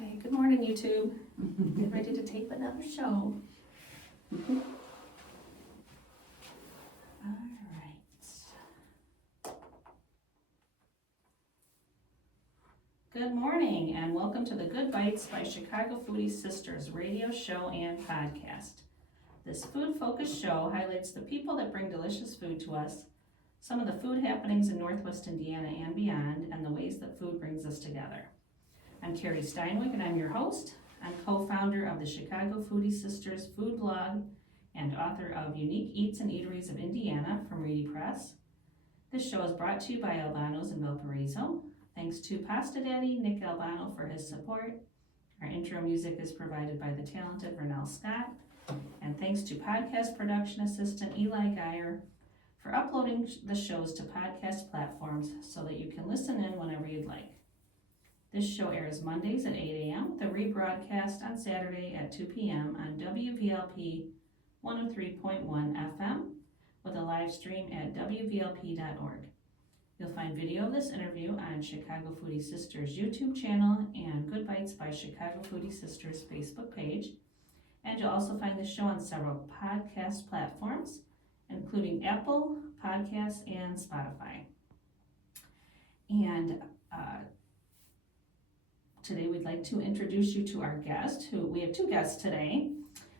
Okay, good morning, YouTube. Get ready to tape another show. All right. Good morning and welcome to the Good Bites by Chicago Foodie Sisters radio show and podcast. This food-focused show highlights the people that bring delicious food to us, some of the food happenings in Northwest Indiana and beyond, and the ways that food brings us together. I'm Kerr Steinwick and I'm your host. I'm co-founder of the Chicago Foodie Sisters food blog and author of Unique Eats and Eateries of Indiana from Reedy Press. This show is brought to you by Albano's in Valparaiso. Thanks to Pasta Daddy Nick Albano for his support. Our intro music is provided by the talented Vernell Scott. And thanks to podcast production assistant Eli Geyer for uploading the shows to podcast platforms so that you can listen in whenever you'd like. This show airs Mondays at 8 a.m. with a rebroadcast on Saturday at 2 p.m. on WVLP 103.1 FM with a live stream at wvlp.org. You'll find video of this interview on Chicago Foodie Sisters YouTube channel and Good Bites by Chicago Foodie Sisters Facebook page. And you'll also find the show on several podcast platforms, including Apple Podcasts and Spotify. And today we'd like to introduce you to our guest, who we have two guests today.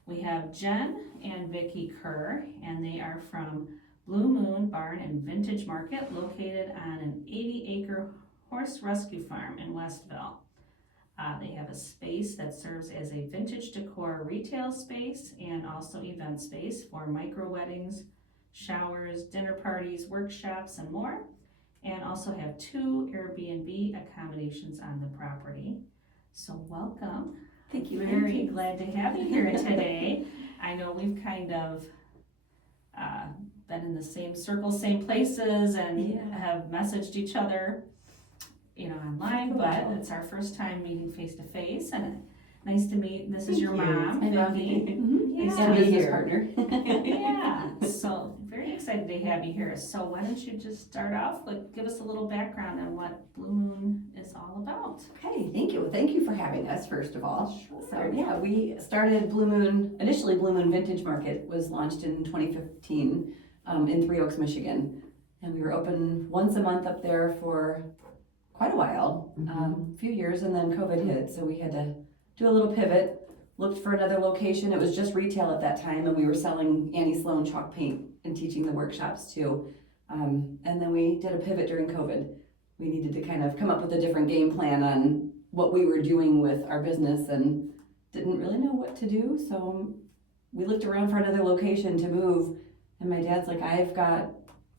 We have Jenn and Vicki Kerr, and they are from Blue Moon Barn and Vintage Market, located on an 80-acre horse rescue farm in Westville. They have a space that serves as a vintage decor retail space and also event space for micro weddings, showers, dinner parties, workshops, and more. And also have 2 Airbnb accommodations on the property. So welcome. Thank you. Very glad to have you here today. I know we've kind of been in the same circles, same places, and have messaged each other, online, but it's our first time meeting face to face, and nice to meet. This is your mom, Vicki. Nice to be here, partner. Yeah, so very excited to have you here. So why don't you just start off with give us a little background on what Blue Moon is all about? Okay, thank you. Well, thank you for having us, first of all. Sure. So we started Blue Moon, initially Blue Moon Vintage Market was launched in 2015 in Three Oaks, Michigan. And we were open once a month up there for quite a while, a few years, and then COVID hit. So we had to do a little pivot, looked for another location. It was just retail at that time, and we were selling Annie Sloan chalk paint and teaching the workshops too. And then we did a pivot during COVID. We needed to kind of come up with a different game plan on what we were doing with our business and didn't really know what to do. So we looked around for another location to move, and my dad's like,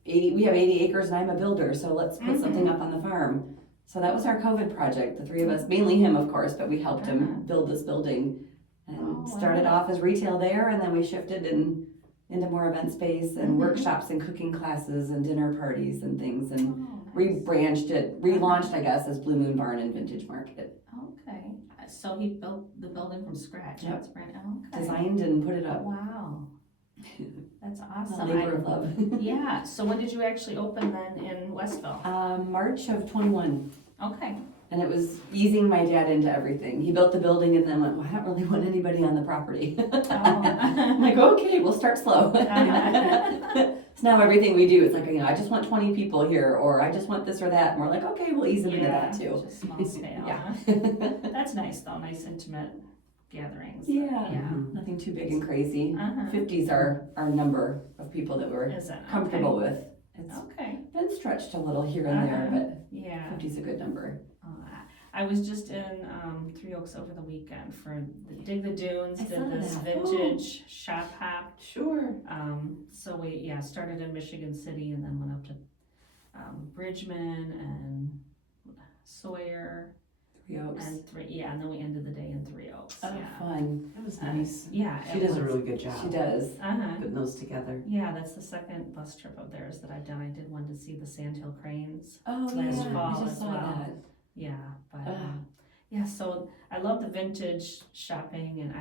we have 80 acres and I'm a builder, so let's put something up on the farm. So that was our COVID project, the three of us, mainly him of course, but we helped him build this building and started off as retail there, and then we shifted into more event space and workshops and cooking classes and dinner parties and things, and relaunched I guess as Blue Moon Barn and Vintage Market. Okay, so he built the building from scratch. Yep. That's brand new. Okay. Designed and put it up. Wow, that's awesome. A labor of love. Yeah, so when did you actually open then in Westville? March of 21. Okay. And it was easing my dad into everything. He built the building and then went, well, I don't really want anybody on the property. I'm like, okay, we'll start slow. So now everything we do, it's like, I just want 20 people here, or I just want this or that. And we're like, okay, we'll ease them into that too. Just small scale. Yeah. That's nice though, nice intimate gatherings. Yeah. Nothing too big and crazy. 50's our number of people that we're comfortable with. It's been stretched a little here and there, but 50's a good number. I was just in Three Oaks over the weekend for the Dig the Dunes, did this vintage shop hop. Sure. So we started in Michigan City and then went up to Bridgman and Sawyer. Three Oaks. And then we ended the day in Three Oaks. Oh, fun. That was nice. Yeah. She does a really good job. She does. Putting those together. Yeah, that's the second bus trip of theirs that I've done. I did one to see the Sandhill Cranes last fall I just as saw well. that. Yeah, but so I love the vintage shopping, and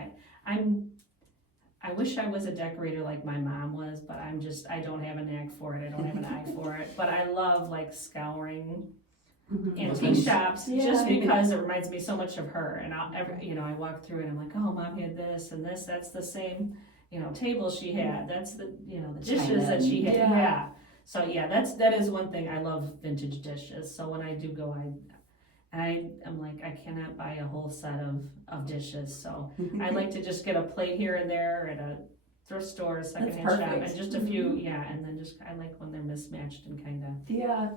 I wish I was a decorator like my mom was, but I don't have a knack for it. I don't have an eye for it. But I love like scouring antique shops, Yeah. just because it reminds me so much of her. And I walk through and I'm like, oh, mom had this and this. That's the same, table she had. That's the dishes that she had. Yeah. Yeah. So yeah, that is one thing. I love vintage dishes. So when I do go, I'm like, I cannot buy a whole set of dishes. So I like to just get a plate here and there at a thrift store, a secondhand shop, perfect. and just a few, and then I like when they're mismatched and kind of. Yeah.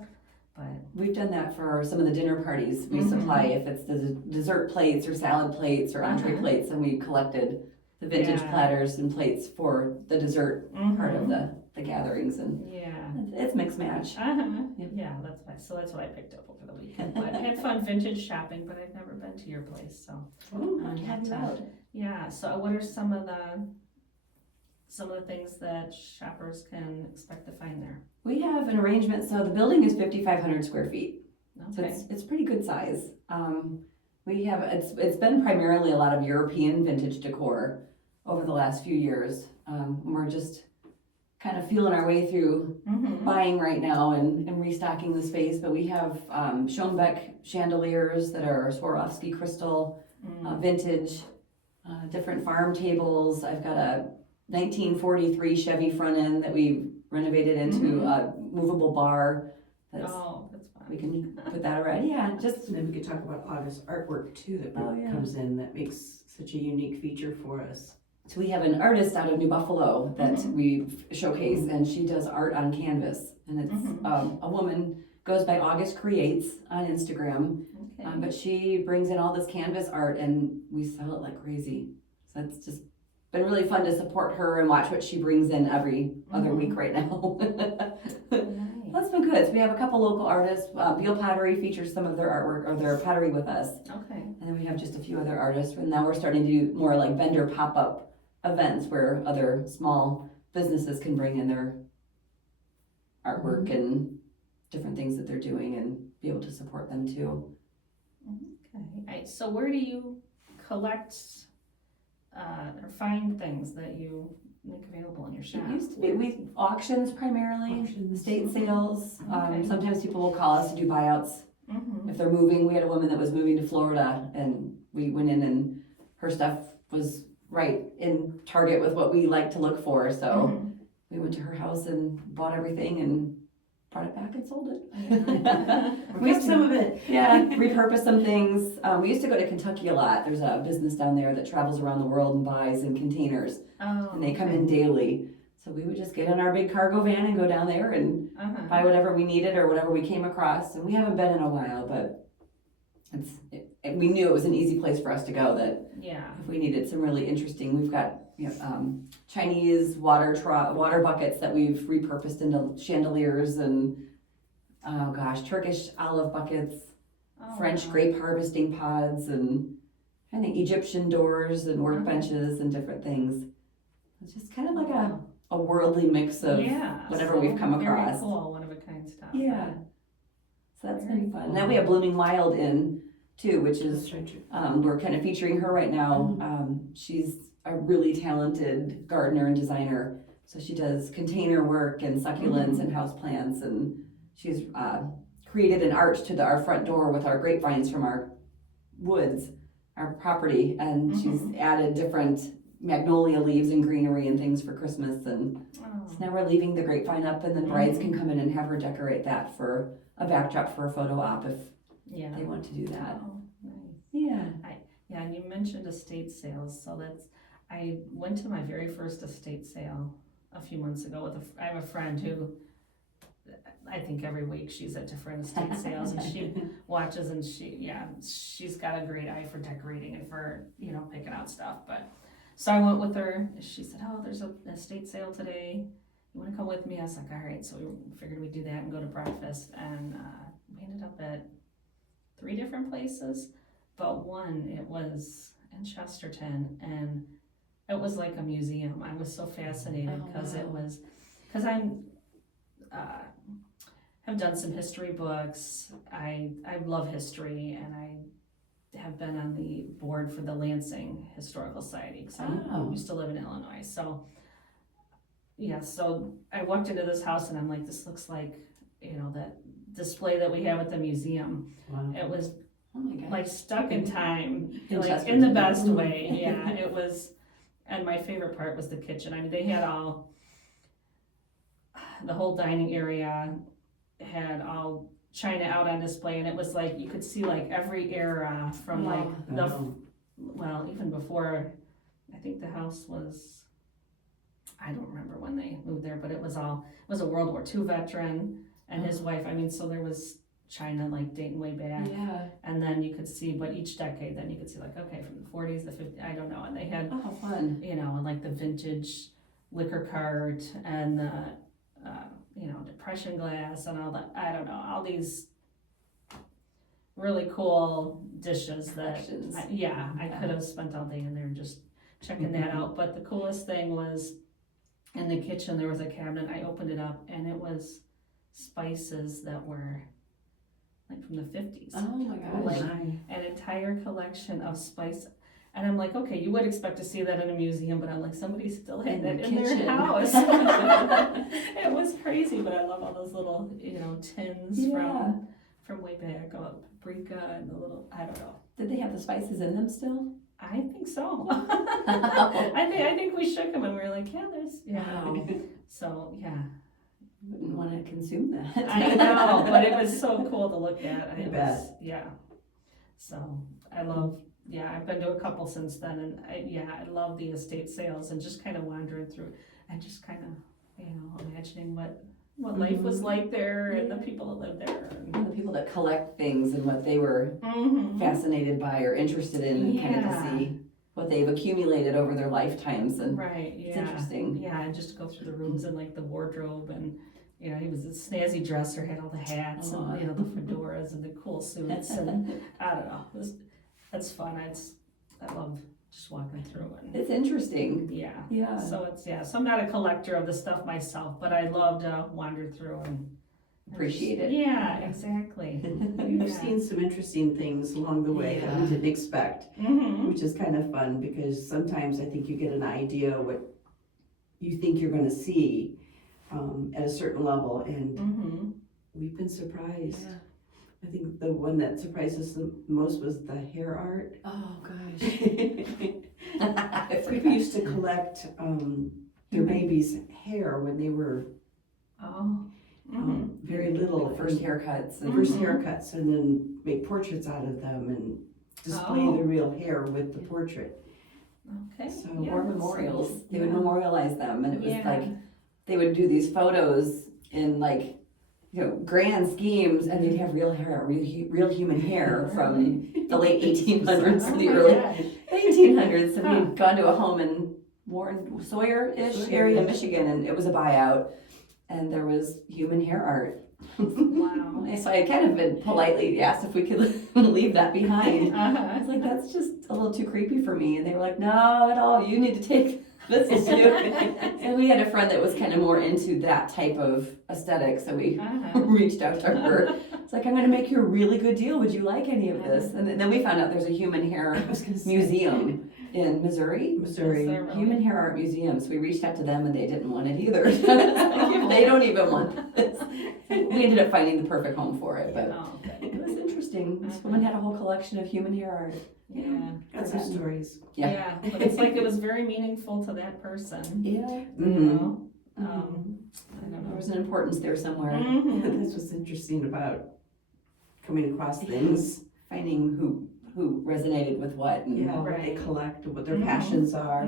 But We've done that for some of the dinner parties. We supply, if it's the dessert plates or salad plates or entree plates, and we collected the vintage platters and plates for the dessert part of the gatherings, and it's mix match. Yeah, that's what I picked up over the weekend. But I had fun vintage shopping, but I've never been to your place, so. Yeah, so what are some of the things that shoppers can expect to find there? We have an arrangement, so the building is 5,500 square feet. Okay. So it's pretty good size. It's been primarily a lot of European vintage decor over the last few years. We're just kind of feeling our way through buying right now and restocking the space, but we have Schoenbeck chandeliers that are Swarovski crystal, vintage, different farm tables. I've got a 1943 Chevy front end that we renovated into a movable bar. That's fun. We can put that around. Yeah, just And then we could talk about August artwork too that comes in that makes such a unique feature for us. so we have an artist out of New Buffalo that we showcase, and she does art on canvas, and it's a woman, goes by August Creates on Instagram, but she brings in all this canvas art and we sell it like crazy. So it's just been really fun to support her and watch what she brings in every other week right now. That's been good. So we have a couple local artists. Beal Pottery features some of their artwork or their pottery with us. Okay. And then we have just a few other artists. And now we're starting to do more like vendor pop-up events where other small businesses can bring in their artwork and different things that they're doing and be able to support them too. Okay. So where do you collect or find things that you make available in your shop? It used to be auctions primarily, estate sales. Okay. Sometimes people will call us to do buyouts if they're moving. We had a woman that was moving to Florida, and we went in and her stuff was right in target with what we like to look for. So we went to her house and bought everything and brought it back and sold it. We have some of it. Yeah, repurpose some things. We used to go to Kentucky a lot. There's a business down there that travels around the world and buys in containers, and they come in daily. So we would just get in our big cargo van and go down there and buy whatever we needed or whatever we came across. And we haven't been in a while, but we knew it was an easy place for us to go. That if we needed some really interesting, we've got Chinese water buckets that we've repurposed into chandeliers, and Turkish olive buckets, French grape harvesting pods, and I think Egyptian doors and workbenches and different things. It's just kind of like a worldly mix of whatever we've come across. Very cool, one of a kind stuff. Yeah. So that's Very been fun. cool. Now we have Blooming Wild in too, which is we're kind of featuring her right now. She's a really talented gardener and designer. So she does container work and succulents and houseplants, and she's created an arch to our front door with our grapevines from our woods, our property, and she's added different magnolia leaves and greenery and things for Christmas. And so now we're leaving the grapevine up, and then brides can come in and have her decorate that for a backdrop for a photo op if they want to do that. Oh, nice. Yeah. Yeah, and you mentioned estate sales, so I went to my very first estate sale a few months ago I have a friend who, I think every week she's at different estate sales, and she watches, and she's got a great eye for decorating and for, picking out stuff. But so I went with her. She said, oh, there's an estate sale today. You want to come with me? I was like, all right. So we figured we'd do that and go to breakfast, and we ended up at 3 different places, but one, it was in Chesterton, and it was like a museum. I was so fascinated because I'm have done some history books. I love history, and I have been on the board for the Lansing Historical Society because I used to live in Illinois. So so I walked into this house and I'm like, this looks like that display that we have at the museum. Wow. It was Oh my gosh. like stuck in time, In like Chesterton. in the best way. Yeah, it was. And my favorite part was the kitchen. I mean, they had the whole dining area had all china out on display, and it was like you could see like every era from like well, even before. I think the house was, I don't remember when they moved there, but it was a World War II veteran and his wife. I mean, so there was china like dating way back. Yeah. And then you could see, but each decade, then you could see like, okay, from the 40s, the 50s, I don't know. And they had, Oh, how fun. you know, and like the vintage liquor cart and the, you know, depression glass and all that, I don't know, all these really cool dishes that, Collections. I could have spent all day in there just checking that out. But the coolest thing was in the kitchen, there was a cabinet. I opened it up and it was spices that were like from the 50s. Oh my gosh. Like an entire collection of spice. And I'm like, okay, you would expect to see that in a museum, but I'm like, somebody still had that in their house. It was crazy, but I love all those little, you know, tins from way back, paprika and the little, I don't know. Did they have the spices in them still? I think so. I think we shook them and we were like, yeah, there's, Wow. So, yeah. Wouldn't want to consume that. I know, but it was so cool to look at. I bet. Yeah. So, I've been to a couple since then, and I love the estate sales and just kind of wandering through and just kind of, you know, imagining what life was like there and the people that lived there. And the people that collect things and what they were fascinated by or interested in, and kind of to see what they've accumulated over their lifetimes. And right, it's interesting. Yeah, and just to go through the rooms and like the wardrobe, and you know, he was a snazzy dresser, had all the hats and you know, the fedoras and the cool suits, and I don't know, that's fun. I love just walking through it. It's interesting. Yeah. So so I'm not a collector of the stuff myself, but I love to wander through and Appreciate it. Yeah, exactly. We've seen some interesting things along the way that we didn't expect, which is kind of fun because sometimes I think you get an idea what you think you're going to see at a certain level, and we've been surprised. Yeah. I think the one that surprised us the most was the hair art. Oh gosh. People used to collect their baby's hair when they were very little. Like first haircuts. And First haircuts, and then make portraits out of them and display the real hair with the portrait. Okay. So or memorials. They would Yeah. memorialize them, and it was like they would do these photos in like, you know, grand schemes, and they'd have real hair, real human hair from the late 1800s to the early 1800s. And we'd gone to a home in Warren Sawyer-ish area, Michigan, and it was a buyout, and there was human hair art. Wow. So I kind of been politely asked if we could leave that behind. I was like, that's just a little too creepy for me. And they were like, no, at all. You need to take this issue. And we had a friend that was kind of more into that type of aesthetic. So we reached out to her. It's like, I'm going to make you a really good deal. Would you like any of this? And then we found out there's a human hair museum in Missouri. Human hair art museum. So we reached out to them and they didn't want it either. They don't even want this. We ended up finding the perfect home for it, but it was interesting. This woman had a whole collection of human hair art. Got some stories. Yeah, but it's like it was very meaningful to that person. Yeah. You know? I don't There know. was an importance there somewhere. That's what's interesting about coming across things. Finding who resonated with what. And What they collect, what their passions are.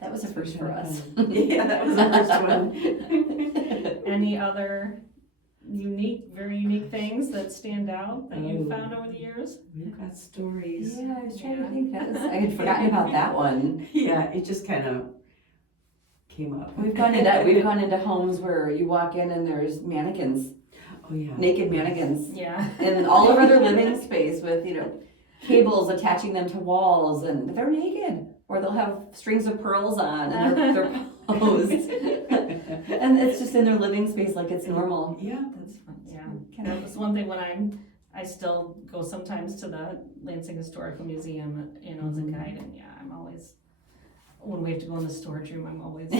that was a first for us. Yeah, that was the first one. Any other very unique things that stand out that you found over the years? We've got stories. Yeah, I was trying to think. I had forgotten about that one. Yeah, it just kind of came up. We've gone into homes where you walk in and there's mannequins, Oh yeah. naked mannequins, Yeah. in all over their living space with, you know, cables attaching them to walls, and they're naked, or they'll have strings of pearls on and they're posed, and it's just in their living space like it's normal. Yeah. That's fun. Yeah. That was one thing when I still go sometimes to the Lansing Historical Museum, you know, as a guide, and I'm always, when we have to go in the storage room, I'm always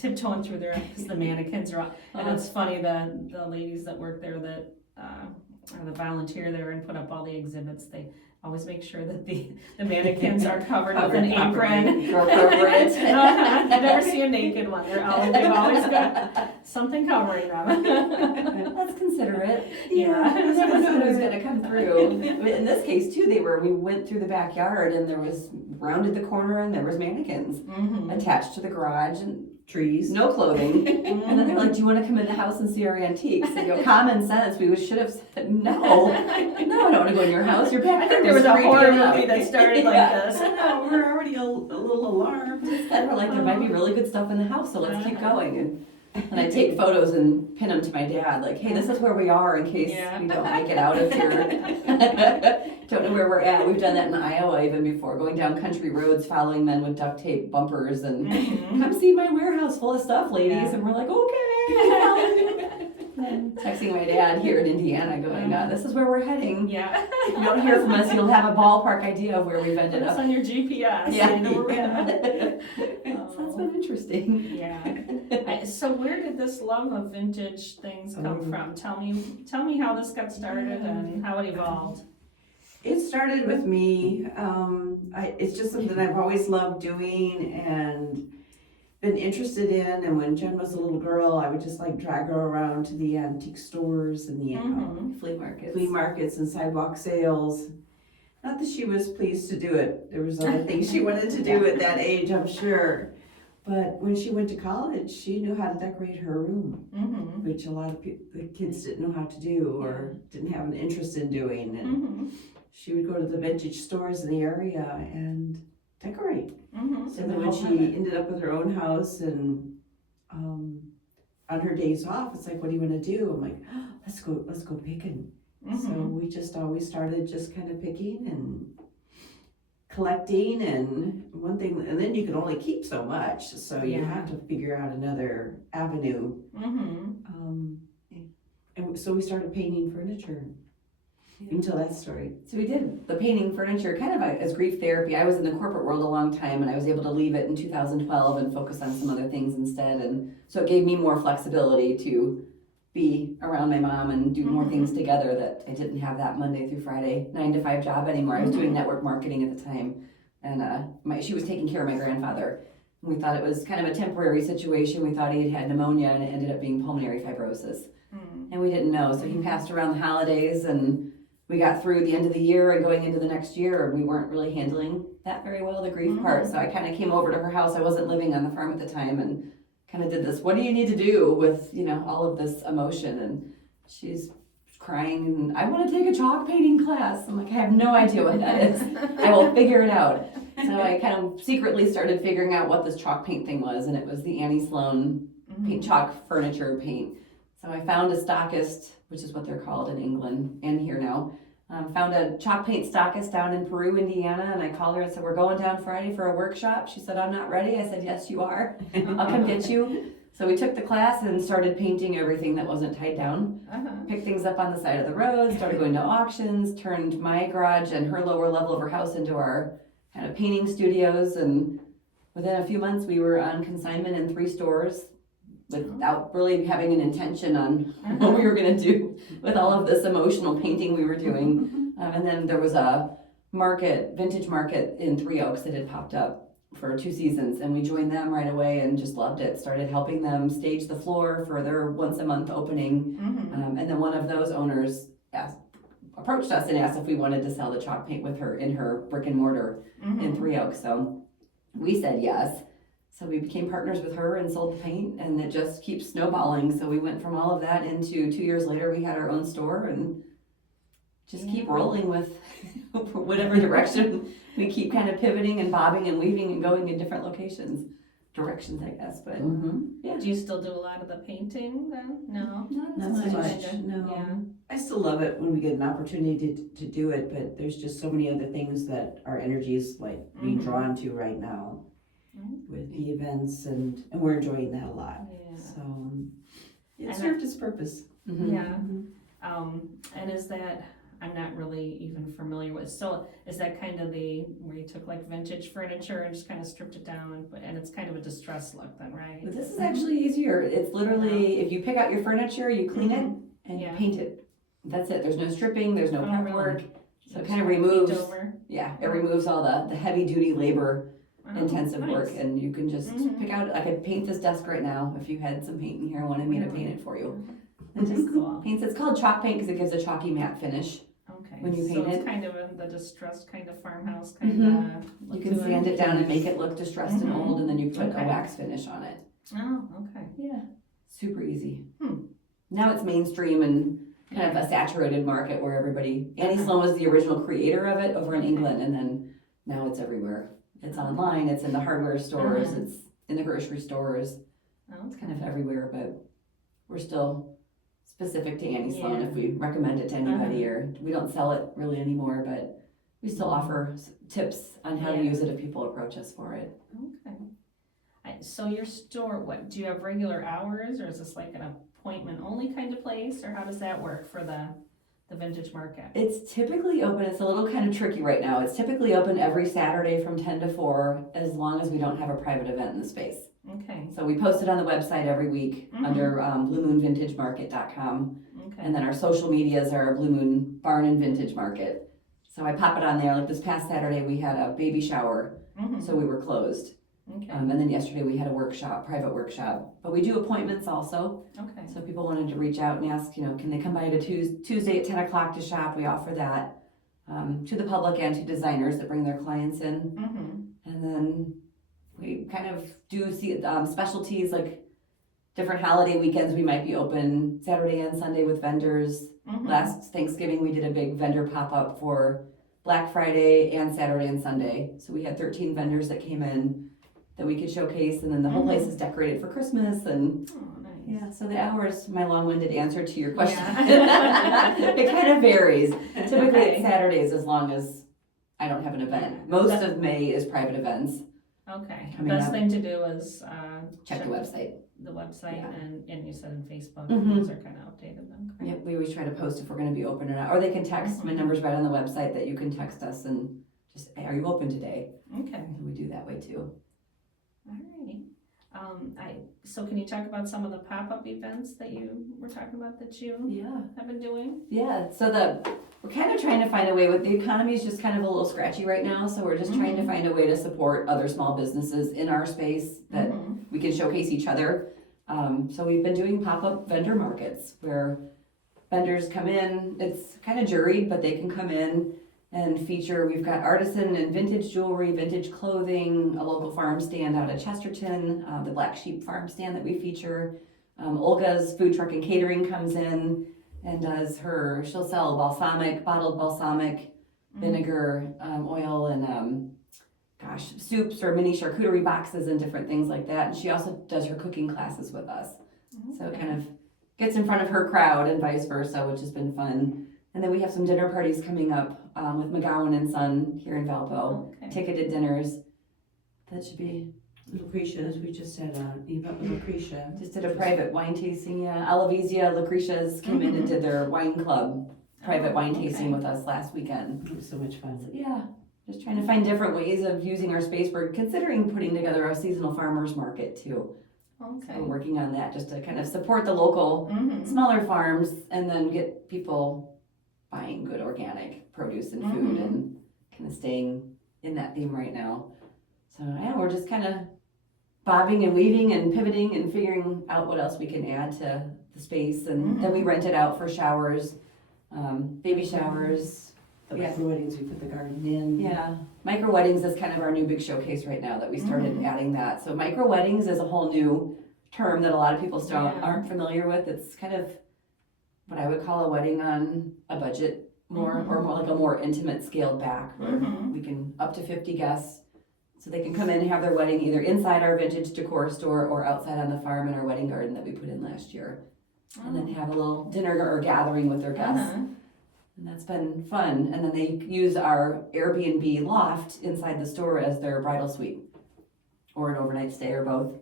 tiptoeing through there because the mannequins are on. And it's funny, the ladies that work there that or the volunteer there and put up all the exhibits, they always make sure that the mannequins are covered with an apron. Appropriate. I never see a naked one. They've always got something covering them. That's considerate. Yeah. You never know who's gonna come through. In this case too, we went through the backyard and there was, rounded the corner and there was mannequins attached to the garage and Trees. no clothing. And then they're like, do you want to come in the house and see our antiques? And common sense, we should have said, no, I don't want to go in your house. Your backyard I think there was a horror movie that started like Yeah. this. No, we're already a little alarmed. And we're like, there might be really good stuff in the house, so let's keep going. And I take photos and pin them to my dad, like, hey, this is where we are in case we don't make it out of here. Don't know where we're at. We've done that in Iowa even before, going down country roads, following men with duct tape bumpers and come see my warehouse full of stuff, ladies. Yeah. And we're like, okay. Texting my dad here in Indiana going, this is where we're heading. Yeah. If you don't hear from us, you'll have a ballpark idea of where we've ended It's up. on your GPS. Yeah. You know where we're at. So that's been interesting. Yeah. So where did this love of vintage things come from? Tell me how this got started and how it evolved. It started with me. It's just something I've always loved doing and been interested in. And when Jenn was a little girl, I would just like drag her around to the antique stores and the flea markets and sidewalk sales. Not that she was pleased to do it. There was other things she wanted to do at that age, I'm sure. But when she went to college, she knew how to decorate her room, which a lot of the kids didn't know how to do or didn't have an interest in doing. And she would go to the vintage stores in the area and decorate. So then when she ended up with her own house and on her days off, it's like, what do you want to do? I'm like, let's go picking. So we just always started just kind of picking and collecting and one thing, and then you can only keep so much, so you have to figure out another avenue. And so we started painting furniture. Until that story. So we did the painting furniture kind of as grief therapy. I was in the corporate world a long time and I was able to leave it in 2012 and focus on some other things instead. And so it gave me more flexibility to be around my mom and do more things together that I didn't have that Monday through Friday 9-to-5 job anymore. I was doing network marketing at the time and she was taking care of my grandfather. And we thought it was kind of a temporary situation. We thought he had pneumonia and it ended up being pulmonary fibrosis. And we didn't know. So he passed around the holidays and we got through the end of the year and going into the next year, we weren't really handling that very well, the grief part. So I kind of came over to her house. I wasn't living on the farm at the time and kind of did this, what do you need to do with, all of this emotion? And she's crying and I want to take a chalk painting class. I'm like, I have no idea what that is. I will figure it out. So I kind of secretly started figuring out what this chalk paint thing was, and it was the Annie Sloan paint, chalk furniture paint. So I found a stockist, which is what they're called in England and here now. Found a chalk paint stockist down in Peru, Indiana, and I called her and said, we're going down Friday for a workshop. She said, I'm not ready. I said, yes, you are. I'll come get you. So we took the class and started painting everything that wasn't tied down. Picked things up on the side of the road, started going to auctions, turned my garage and her lower level of her house into our kind of painting studios. And within a few months, we were on consignment in 3 stores, without really having an intention on what we were going to do with all of this emotional painting we were doing. And then there was a vintage market in 3 Oaks that had popped up for 2 seasons, and we joined them right away and just loved it. Started helping them stage the floor for their once a month opening. And then one of those owners approached us and asked if we wanted to sell the chalk paint with her in her brick and mortar in 3 Oaks. So we said yes. So we became partners with her and sold the paint, and it just keeps snowballing. So we went from all of that into 2 years later, we had our own store and just keep rolling with whatever direction. We keep kind of pivoting and bobbing and weaving and going in different directions, I guess. But Do you still do a lot of the painting then? No? Not so much, no. Yeah. I still love it when we get an opportunity to do it, but there's just so many other things that our energy is like being drawn to right now. With the events and we're enjoying that a lot. So it served its purpose. And is that, I'm not really even familiar with, so is that kind of where you took like vintage furniture and just kind of stripped it down and it's kind of a distressed look then, right? But this is actually easier. It's literally, if you pick out your furniture, you clean it and you paint it. That's it. There's no stripping, there's no Oh, prep really? work. So it Just kind of paint removes, over. it removes all the heavy duty labor Oh, intensive work, nice. and you can just Mhm. pick out, I could paint this desk right now if you had some paint in here and wanted me to paint it for you. And That's just cool. paints, it's called chalk paint because it gives a chalky matte finish. Okay, when you so paint it's it. kind of the distressed kind of farmhouse kind Mhm. of You look can to sand it down and make it look distressed and Mhm. old, and then you put Okay. a wax finish on it. Oh, okay. Yeah, super easy. Hmm. Now it's mainstream and kind of a saturated market where everybody, Annie Sloan was the original creator of it over in Okay. England, and then now it's everywhere. It's online, it's in the hardware stores, Uh-huh. it's in the grocery stores, Oh, it's kind of everywhere, but we're still specific to Annie Sloan if we recommend it to anybody, or we don't sell it really anymore, but we still offer tips on how to Yeah. use it if people approach us for it. Okay. So your store, what, do you have regular hours, or is this like an appointment only kind of place, or how does that work for the vintage market? It's typically open, it's a little kind of tricky right now. It's typically open every Saturday from 10 to 4, as long as we don't have a private event in the space. Okay, So we post it on the website every week Mhm. under bluemoonvintagemarket.com. okay. And then our social medias are Blue Moon Barn and Vintage Market. So I pop it on there. Like this past Saturday, we had a baby shower, Mhm. so we were closed. Okay, And then yesterday we had a workshop, private workshop. But we do appointments also. okay, So if people wanted to reach out and ask, can they come by to Tuesday at 10 o'clock to shop? We offer that to the public and to designers that bring their clients in. Mhm. And then we kind of do see specialties like different holiday weekends. We might be open Saturday and Sunday with vendors. Mhm. Last Thanksgiving, we did a big vendor pop-up for Black Friday and Saturday and Sunday. So we had 13 vendors that came in that we could showcase, and then the whole place is decorated for Christmas. And Oh, nice. yeah, so the hours, my long-winded answer to your question. Yeah. It kind of varies. Typically Okay. it's Saturdays as long as I don't have an event. Most of May is private events. Okay, Coming best up. thing to do is, Check the website. the website, Yeah. and you said in Facebook, Mhm. those are kind of updated then, correct? Yep, we always try to post if we're gonna be open or not, or they can text, my number's right on the website that you can text us and just, hey, are you open today? Okay, And we do that way too. alrighty. So can you talk about some of the pop-up events that you were talking about that you Yeah. have been doing? Yeah, so we're kind of trying to find a way with, the economy is just kind of a little scratchy right now, so we're just trying to find a way to support other small businesses in our space that Mhm. we can showcase each other. So we've been doing pop-up vendor markets where vendors come in, it's kind of juried, but they can come in and feature, we've got artisan and vintage jewelry, vintage clothing, a local farm stand out of Chesterton, the Black Sheep farm stand that we feature. Olga's Food Truck and Catering comes in and she'll sell bottled balsamic vinegar, oil, and soups or mini charcuterie boxes and different things like that. And she also does her cooking classes with us. So it kind of gets in front of her crowd and vice versa, which has been fun. And then we have some dinner parties coming up with McGowan and Son here in Valpo. Okay. Ticketed dinners. That should be, Lucretia's, we just had an event with Lucretia. just did a private wine tasting. Yeah, Alavezia, Lucretia's came in and did their wine club, private wine tasting with us last weekend. It was so much fun. So, yeah, just trying to find different ways of using our space. We're considering putting together a seasonal farmers market too. Okay. So we're working on that just to kind of support the local Mhm. smaller farms and then get people buying good organic produce and food Mhm. and kind of staying in that theme right now. So yeah, we're just kind of bobbing and weaving and pivoting and figuring out what else we can add to the space. And then we rent it out for showers, baby showers. The Yeah. micro weddings, we put the garden in. Yeah, micro weddings is kind of our new big showcase right now that we started adding that. So micro weddings is a whole new term that a lot of people still Yeah. aren't familiar with. It's kind of what I would call a wedding on a budget more, or more like a more intimate scaled back where we can up to 50 guests. So they can come in and have their wedding either inside our vintage decor store or outside on the farm in our wedding garden that we put in last year. And then have a little dinner or gathering with their guests. Uh-huh. And that's been fun. And then they use our Airbnb loft inside the store as their bridal suite or an overnight stay or both.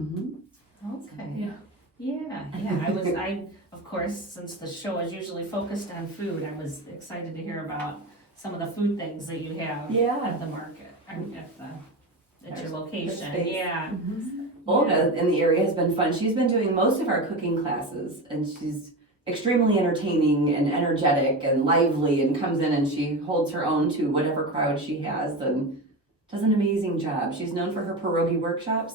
Okay. Yeah. I, of course, since the show is usually focused on food, I was excited to hear about some of the food things that you have Yeah. at the market, at your location. space. Yeah. Olga in the area has been fun. She's been doing most of our cooking classes and she's extremely entertaining and energetic and lively, and comes in and she holds her own to whatever crowd she has and does an amazing job. She's known for her pierogi workshops.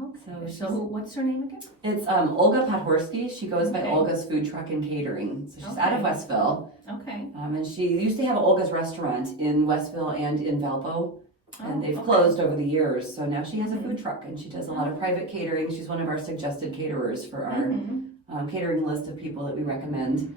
Okay, so what's her name again? It's Olga Podhorsky. She goes by Okay. Olga's Food Truck and Catering. So she's out of Okay. Westville. Okay. And she used to have Olga's restaurant in Westville and in Valpo. And they've okay. closed over the years. So now she has a food truck and she does a lot of private catering. She's one of our suggested caterers for our Mhm. catering list of people that we recommend.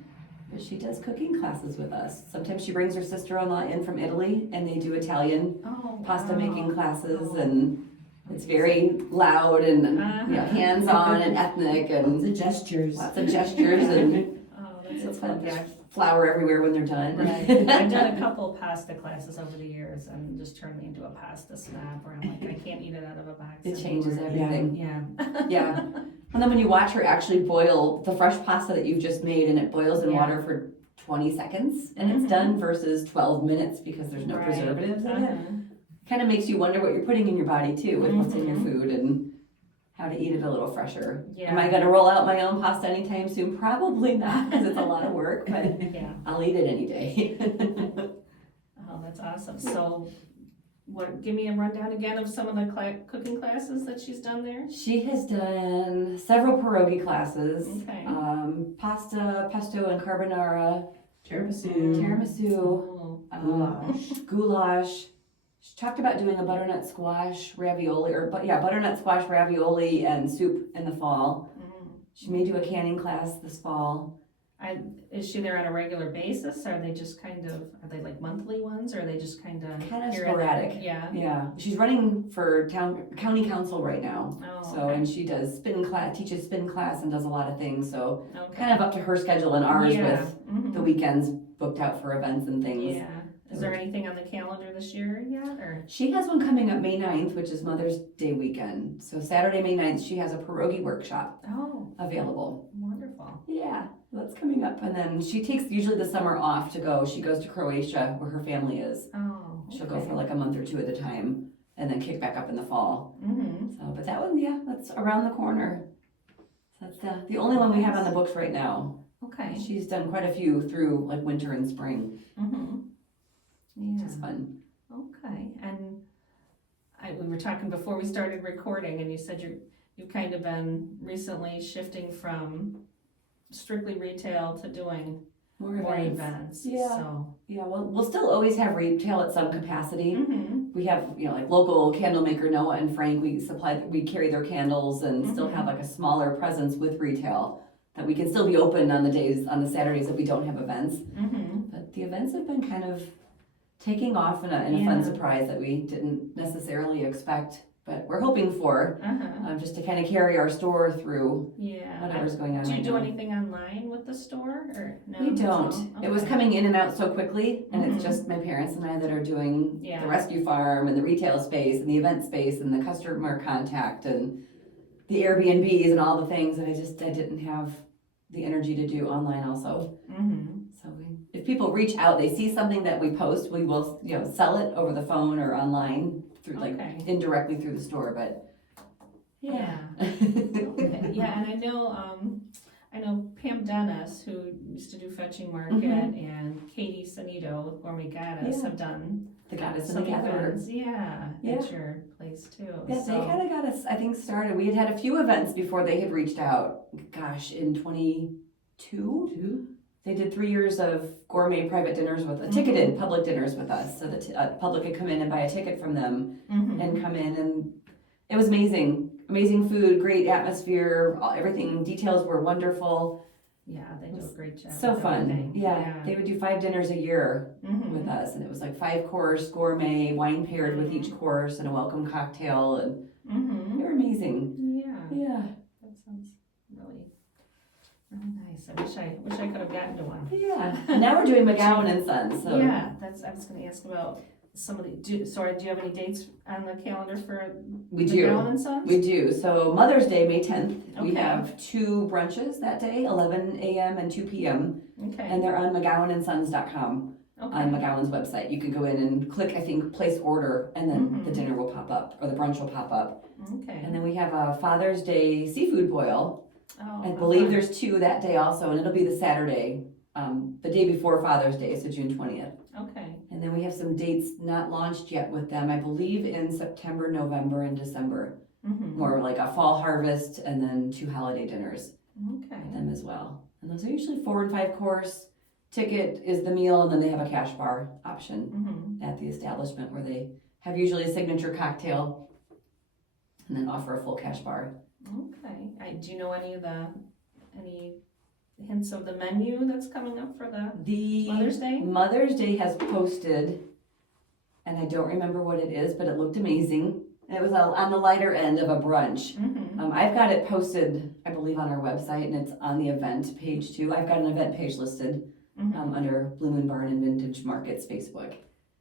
But she does cooking classes with us. Sometimes she brings her sister-in-law in from Italy and they do Italian Oh, pasta wow. making classes, Oh. and it's very loud and hands-on and ethnic and The gestures. lots of gestures and Oh, that's it's so fun. fun. There's flour everywhere when they're done. Right. I've done a couple pasta classes over the years and just turned me into a pasta snob where I'm like, I can't eat it out of a box. It changes anymore. everything. Yeah. Yeah. And then when you watch her actually boil the fresh pasta that you've just made, and it boils in Yeah. water for 20 seconds and Mhm. it's done versus 12 minutes because there's no Right. preservatives in it. Uh-huh. Kind of makes you wonder what you're putting in your body too, with what's in your Mhm. food and how to eat it a little fresher. Yeah. Am I going to roll out my own pasta anytime soon? Probably not, because it's a lot of work, but Yeah. I'll eat it any day. Oh, that's awesome. So, give me a rundown again of some of the cooking classes that she's done there. She has done several pierogi classes, Okay. pasta, pesto and carbonara, Tiramisu. tiramisu, Oh. goulash. She talked about doing a butternut squash ravioli, butternut squash ravioli and soup in the fall. Mm. She may do a canning class this fall. Is she there on a regular basis? Are they like monthly ones, or are they just kind of Kind of sporadic. Yeah. Yeah, she's running for county council right now. Oh, So, okay. and she does teaches spin class and does a lot of things. So Okay. kind of up to her schedule and ours Yeah. with Mhm. the weekends booked out for events and things. Yeah. Is there anything on the calendar this year yet, or? She has one coming up May 9th, which is Mother's Day weekend. So Saturday, May 9th, she has a pierogi workshop Oh, available. wonderful. Yeah, that's coming up. And then she takes usually the summer off to go. She goes to Croatia where her family is. Oh. She'll go for like a month or two at a time and then kick back up in the fall. Mm-hmm. So, but that one, yeah, that's around the corner. So that's the only one we have on the books right now. Okay. She's done quite a few through like winter and spring, Mm-hmm. which Yeah. is fun. Okay. And we were talking before we started recording, and you said you've kind of been recently shifting from strictly retail to doing more events. Yeah. So. Yeah, well, we'll still always have retail at some capacity. Mm-hmm. We have, like local candle maker Noah and Frank. We carry their candles and still have like a smaller presence with retail that we can still be open on the Saturdays that we don't have events. Mm-hmm. But the events have been kind of taking off in a fun surprise that we didn't necessarily expect, but we're hoping for, Uh-huh. just to kind of carry our store through Yeah. whatever's going on. Do you right do now. anything online with the store, or no? We don't. No? It was Okay. coming in and out so quickly, and Mhm. it's just my parents and I that are doing Yeah. the rescue farm and the retail space and the event space and the customer contact and the Airbnbs and all the things that I didn't have the energy to do online also. Mm-hmm. So if people reach out, they see something that we post, we will sell it over the phone or online through Okay. indirectly through the store, but Yeah. Okay. Yeah, and I know Pam Dennis, who used to do Fetching Market, and Katie Sanito with Gourmet Goddess Yeah. have done the goddess and some the gatherer. events. Yeah, Yeah. at your place too. Yeah, so. they kind of got us, I think, started. We had a few events before they had reached out. Gosh, in 22, they did 3 years of gourmet private dinners ticketed public dinners with us. So the public could come in and buy a ticket from them Mhm. and come in, and it was amazing. Amazing food, great atmosphere, everything, details were wonderful. Yeah, they do a great job. So with fun. everything. Yeah, they would do 5 dinners a year Mhm. with us, and it was like 5-course gourmet, wine paired with each course, and a welcome cocktail, and Mhm. they were amazing. Yeah, Yeah. that sounds really nice. I wish I could have gotten to one. Yeah, and now we're doing McGowan and Sons. So Yeah, I was going to ask about some of the. Do you have any dates on the calendar for we McGowan do. and Sons? We do. So Mother's Day, May 10th, we Okay. have 2 brunches that day, 11 a.m. and 2 p.m. Okay. And they're on McGowanandsons.com on Okay. McGowan's website. You can go in and click, I think, place order, and then Mhm. the dinner will pop up or the brunch will pop up. Okay. And then we have a Father's Day seafood boil Oh, I believe fun. there's 2 that day also, and it'll be the Saturday, the day before Father's Day, so June 20th. Okay. And then we have some dates not launched yet with them, I believe in September, November, and December. Mm-hmm. More like a fall harvest and then 2 holiday dinners Okay. with them as well. And those are usually 4 and 5 course. Ticket is the meal, and then they have a cash bar option Mm-hmm. at the establishment where they have usually a signature cocktail and then offer a full cash bar. Okay. Do you know any hints of the menu that's coming up for the The Mother's Day? Mother's Day has posted, and I don't remember what it is, but it looked amazing. It was on the lighter end of a brunch. Mm-hmm. I've got it posted, I believe, on our website, and it's on the event page too. I've got an event page listed Mm-hmm. under Blue Moon Barn and Vintage Markets Facebook.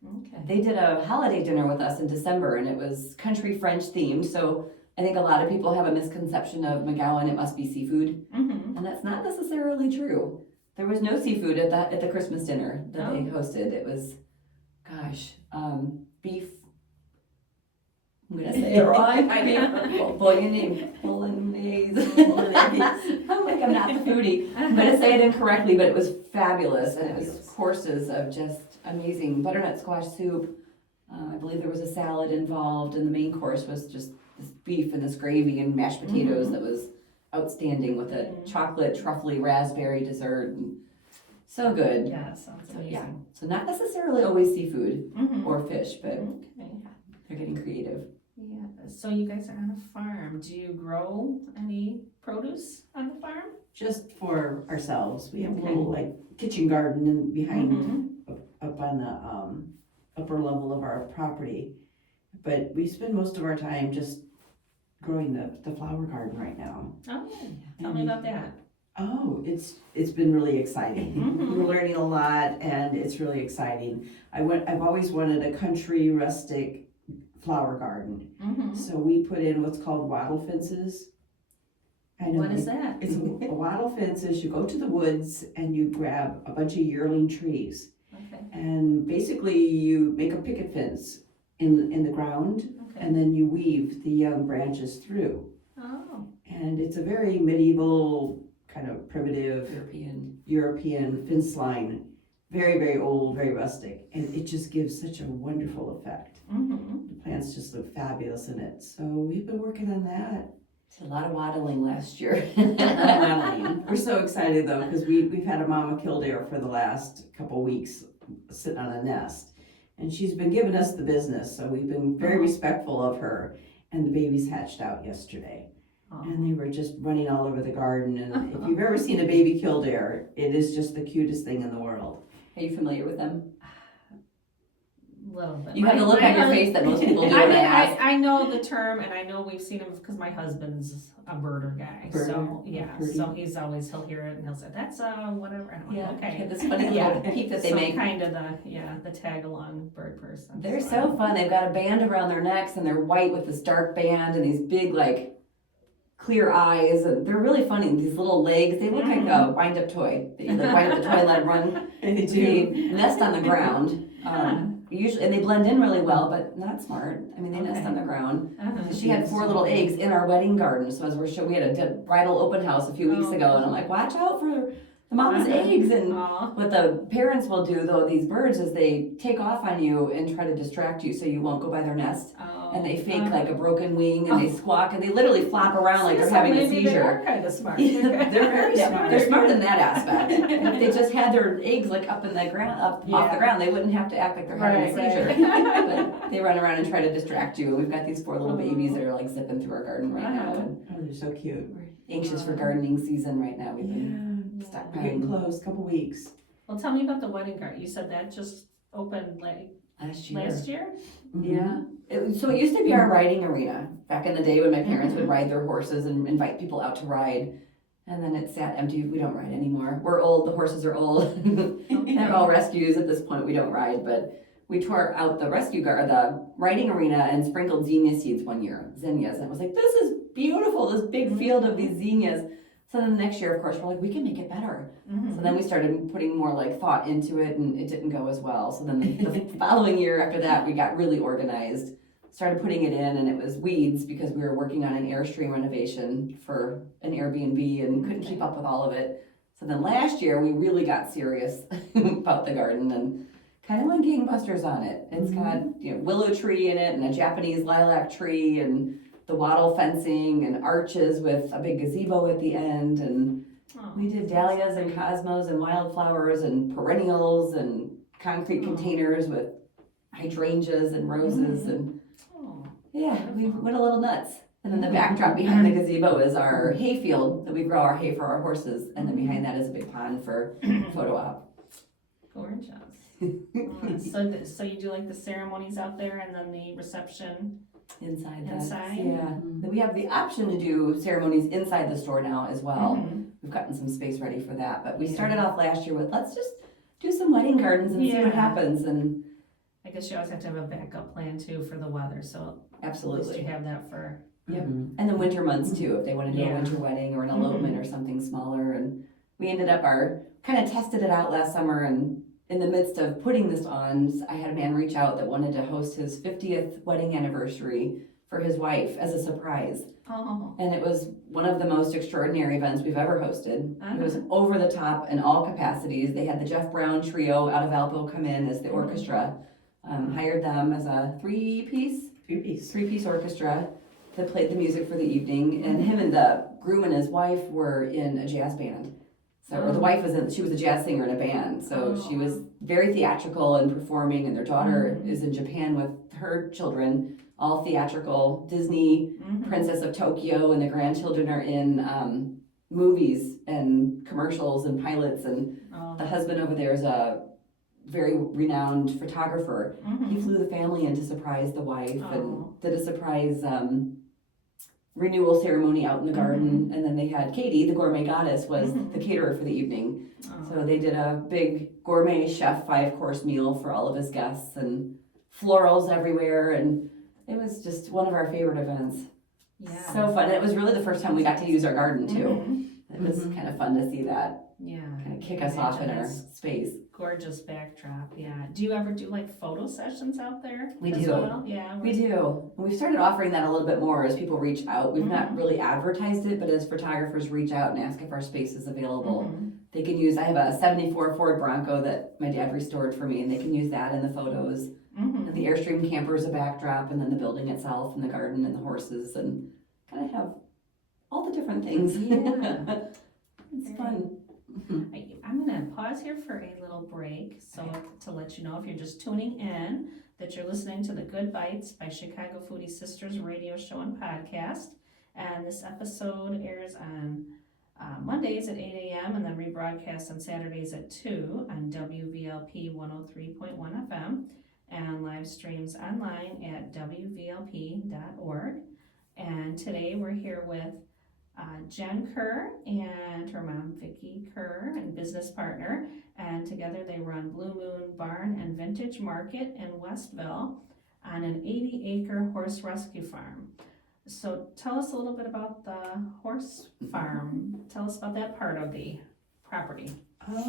Okay. They did a holiday dinner with us in December, and it was country French themed, so I think a lot of people have a misconception of McGowan, it must be seafood, Mm-hmm. and that's not necessarily true. There was no seafood at the Christmas dinner that they hosted. It was, beef. I'm gonna say it wrong. Bolognese. I'm like, I'm not the foodie. I'm gonna say it incorrectly, but it was fabulous, and it was courses of just amazing butternut squash soup. I believe there was a salad involved, and the main course was just this beef and this gravy and mashed potatoes that was outstanding with a chocolate truffly raspberry dessert. And so good. Yeah, sounds amazing. Yeah. So not necessarily always seafood Mm-hmm. or fish, but Okay. they're getting creative. Yeah. So you guys are on a farm. Do you grow any produce on the farm? Just for ourselves. We have a Okay. little like kitchen garden in behind Mm-hmm. up on the upper level of our property. But we spend most of our time just growing the flower garden right now. Oh, tell me about that. Oh, it's been really exciting. Mhm. We're learning a lot, and it's really exciting. I've always wanted a country rustic flower garden, Mm-hmm. so we put in what's called wattle fences. I know What is that? It's a wattle fence is you go to the woods and you grab a bunch of yearling trees, Okay. and basically you make a picket fence in the ground, Okay. and then you weave the young branches through. Oh. And it's a very medieval, kind of primitive European fence line. Very, very old, very rustic. And it just gives such a wonderful effect. Mm-hmm. The plants just look fabulous in it. So we've been working on that. It's a lot of waddling last year. We're so excited though, because we've had a mama killdeer for the last couple weeks sitting on a nest. And she's been giving us the business. So we've been very respectful of her. And the babies hatched out yesterday. Oh. And they were just running all over the garden. And if you've ever seen a baby killdeer, it is just the cutest thing in the world. Are you familiar with them? Little bit. You have the look on your face that most people do I when mean, I ask. I know the term, and I know we've seen him because my husband's a birder guy. So Birder? yeah, Birdie? so he'll hear it and he'll say that's whatever. And I'm like, They okay. have this funny little Yeah. peep that they So make. kind of the tag along bird person. They're so fun. They've got a band around their necks, and they're white with this dark band and these big clear eyes, and they're really funny. These little legs, they look like a wind-up toy. That you wind up the toy and let it run. They They nest on the ground. Usually, and they blend in really well, but not smart. I mean, they nest Okay. on the ground. Uh-huh. She had 4 little eggs in our wedding garden. So as we had a bridal open house a few weeks ago, and I'm like, watch out for the mama's eggs. And Aw. what the parents will do, though, these birds, is they take off on you and try to distract you so you won't go by their nest. Oh. And they fake like a broken wing, and they squawk, and they literally flop around like they're So having a maybe They seizure. are kind of smart. They're very Yeah, smart. they're smart in that aspect. If they just had their eggs up in the ground, off Yeah. the ground, they wouldn't have to act like they're having a seizure. Right. But they run around and try to distract you. And we've got these 4 little babies that are zipping through our garden right now. And Oh, they're so cute. we're anxious for gardening season right now. We've been Yeah. stuck We're getting behind close, couple weeks. Well, tell me about the wedding garden. You said that just opened last year. last year? Yeah. So it used to be our riding arena back in the day when my parents would ride their horses and invite people out to ride. And then it sat empty. We don't ride anymore. We're old. The horses are old. They're all rescues at this point. We don't ride, but we tore out the the riding arena and sprinkled zinnia seeds one year, zinnias. And I was like, this is beautiful, this big field of these zinnias. So then the next year, of course, we're like, we can make it better. Mm-hmm. So then we started putting more thought into it, and it didn't go as well. So then the following year after that, we got really organized. started putting it in, and it was weeds because we were working on an Airstream renovation for an Airbnb and couldn't keep up with all of it. So then last year we really got serious about the garden and kind of went gangbusters on it. It's got willow tree in it and a Japanese lilac tree and the wattle fencing and arches with a big gazebo at the end, and we did dahlias and cosmos and wildflowers and perennials and concrete containers with hydrangeas and roses and we went a little nuts. And then the backdrop behind the gazebo is our hay field that we grow our hay for our horses, and then behind that is a big pond for photo op. Gorgeous. So you do like the ceremonies out there and then the reception inside. Yeah. We have the option to do ceremonies inside the store now as well. We've gotten some space ready for that, but we started off last year with let's just do some wedding gardens and see what happens. And I guess you always have to have a backup plan too for the weather, so absolutely at least you have that for and the winter months too, if they want to do a winter wedding or an elopement or something smaller. And we ended up kind of tested it out last summer, and in the midst of putting this on, I had a man reach out that wanted to host his 50th wedding anniversary for his wife as a surprise. And it was one of the most extraordinary events we've ever hosted. It was over the top in all capacities. They had the Jeff Brown trio out of Valpo come in as the orchestra. Hired them as a three-piece orchestra that played the music for the evening. And him and the groom and his wife were in a jazz band. So, or the wife she was a jazz singer in a band. So she was very theatrical and performing, and their daughter is in Japan with her children, all theatrical, Disney, Princess of Tokyo, and the grandchildren are in movies and commercials and pilots, and the husband over there is a very renowned photographer. He flew the family in to surprise the wife and did a surprise renewal ceremony out in the garden, and then they had Katie, the gourmet goddess, was the caterer for the evening. So they did a big gourmet chef 5-course meal for all of his guests and florals everywhere, and it was just one of our favorite events. Yeah. So fun. And it was really the first time we got to use our garden too. It was kind of fun to see that. Yeah. Kind of kick us off in our space. Gorgeous backdrop, yeah. Do you ever do like photo sessions out there? We as do. Well? Yeah. We do. We've started offering that a little bit more as people reach out. We've not really advertised it, but as photographers reach out and ask if our space is available, they can use, I have a 74 Ford Bronco that my dad restored for me, and they can use that in the photos. And the Airstream camper is a backdrop, and then the building itself and the garden and the horses, and kind of have all the different things. Yeah. It's fun. I'm going to pause here for a little break, so to let you know if you're just tuning in that you're listening to the Good Bites by Chicago Foodie Sisters radio show and podcast. And this episode airs on Mondays at 8 a.m. and then rebroadcast on Saturdays at 2 on WVLP 103.1 FM and live streams online at WVLP.org. And today we're here with Jenn Kerr and her mom Vicki Kerr, and business partner, and together they run Blue Moon Barn and Vintage Market in Westville on an 80-acre horse rescue farm. So tell us a little bit about the horse farm. Tell us about that part of the property. I'll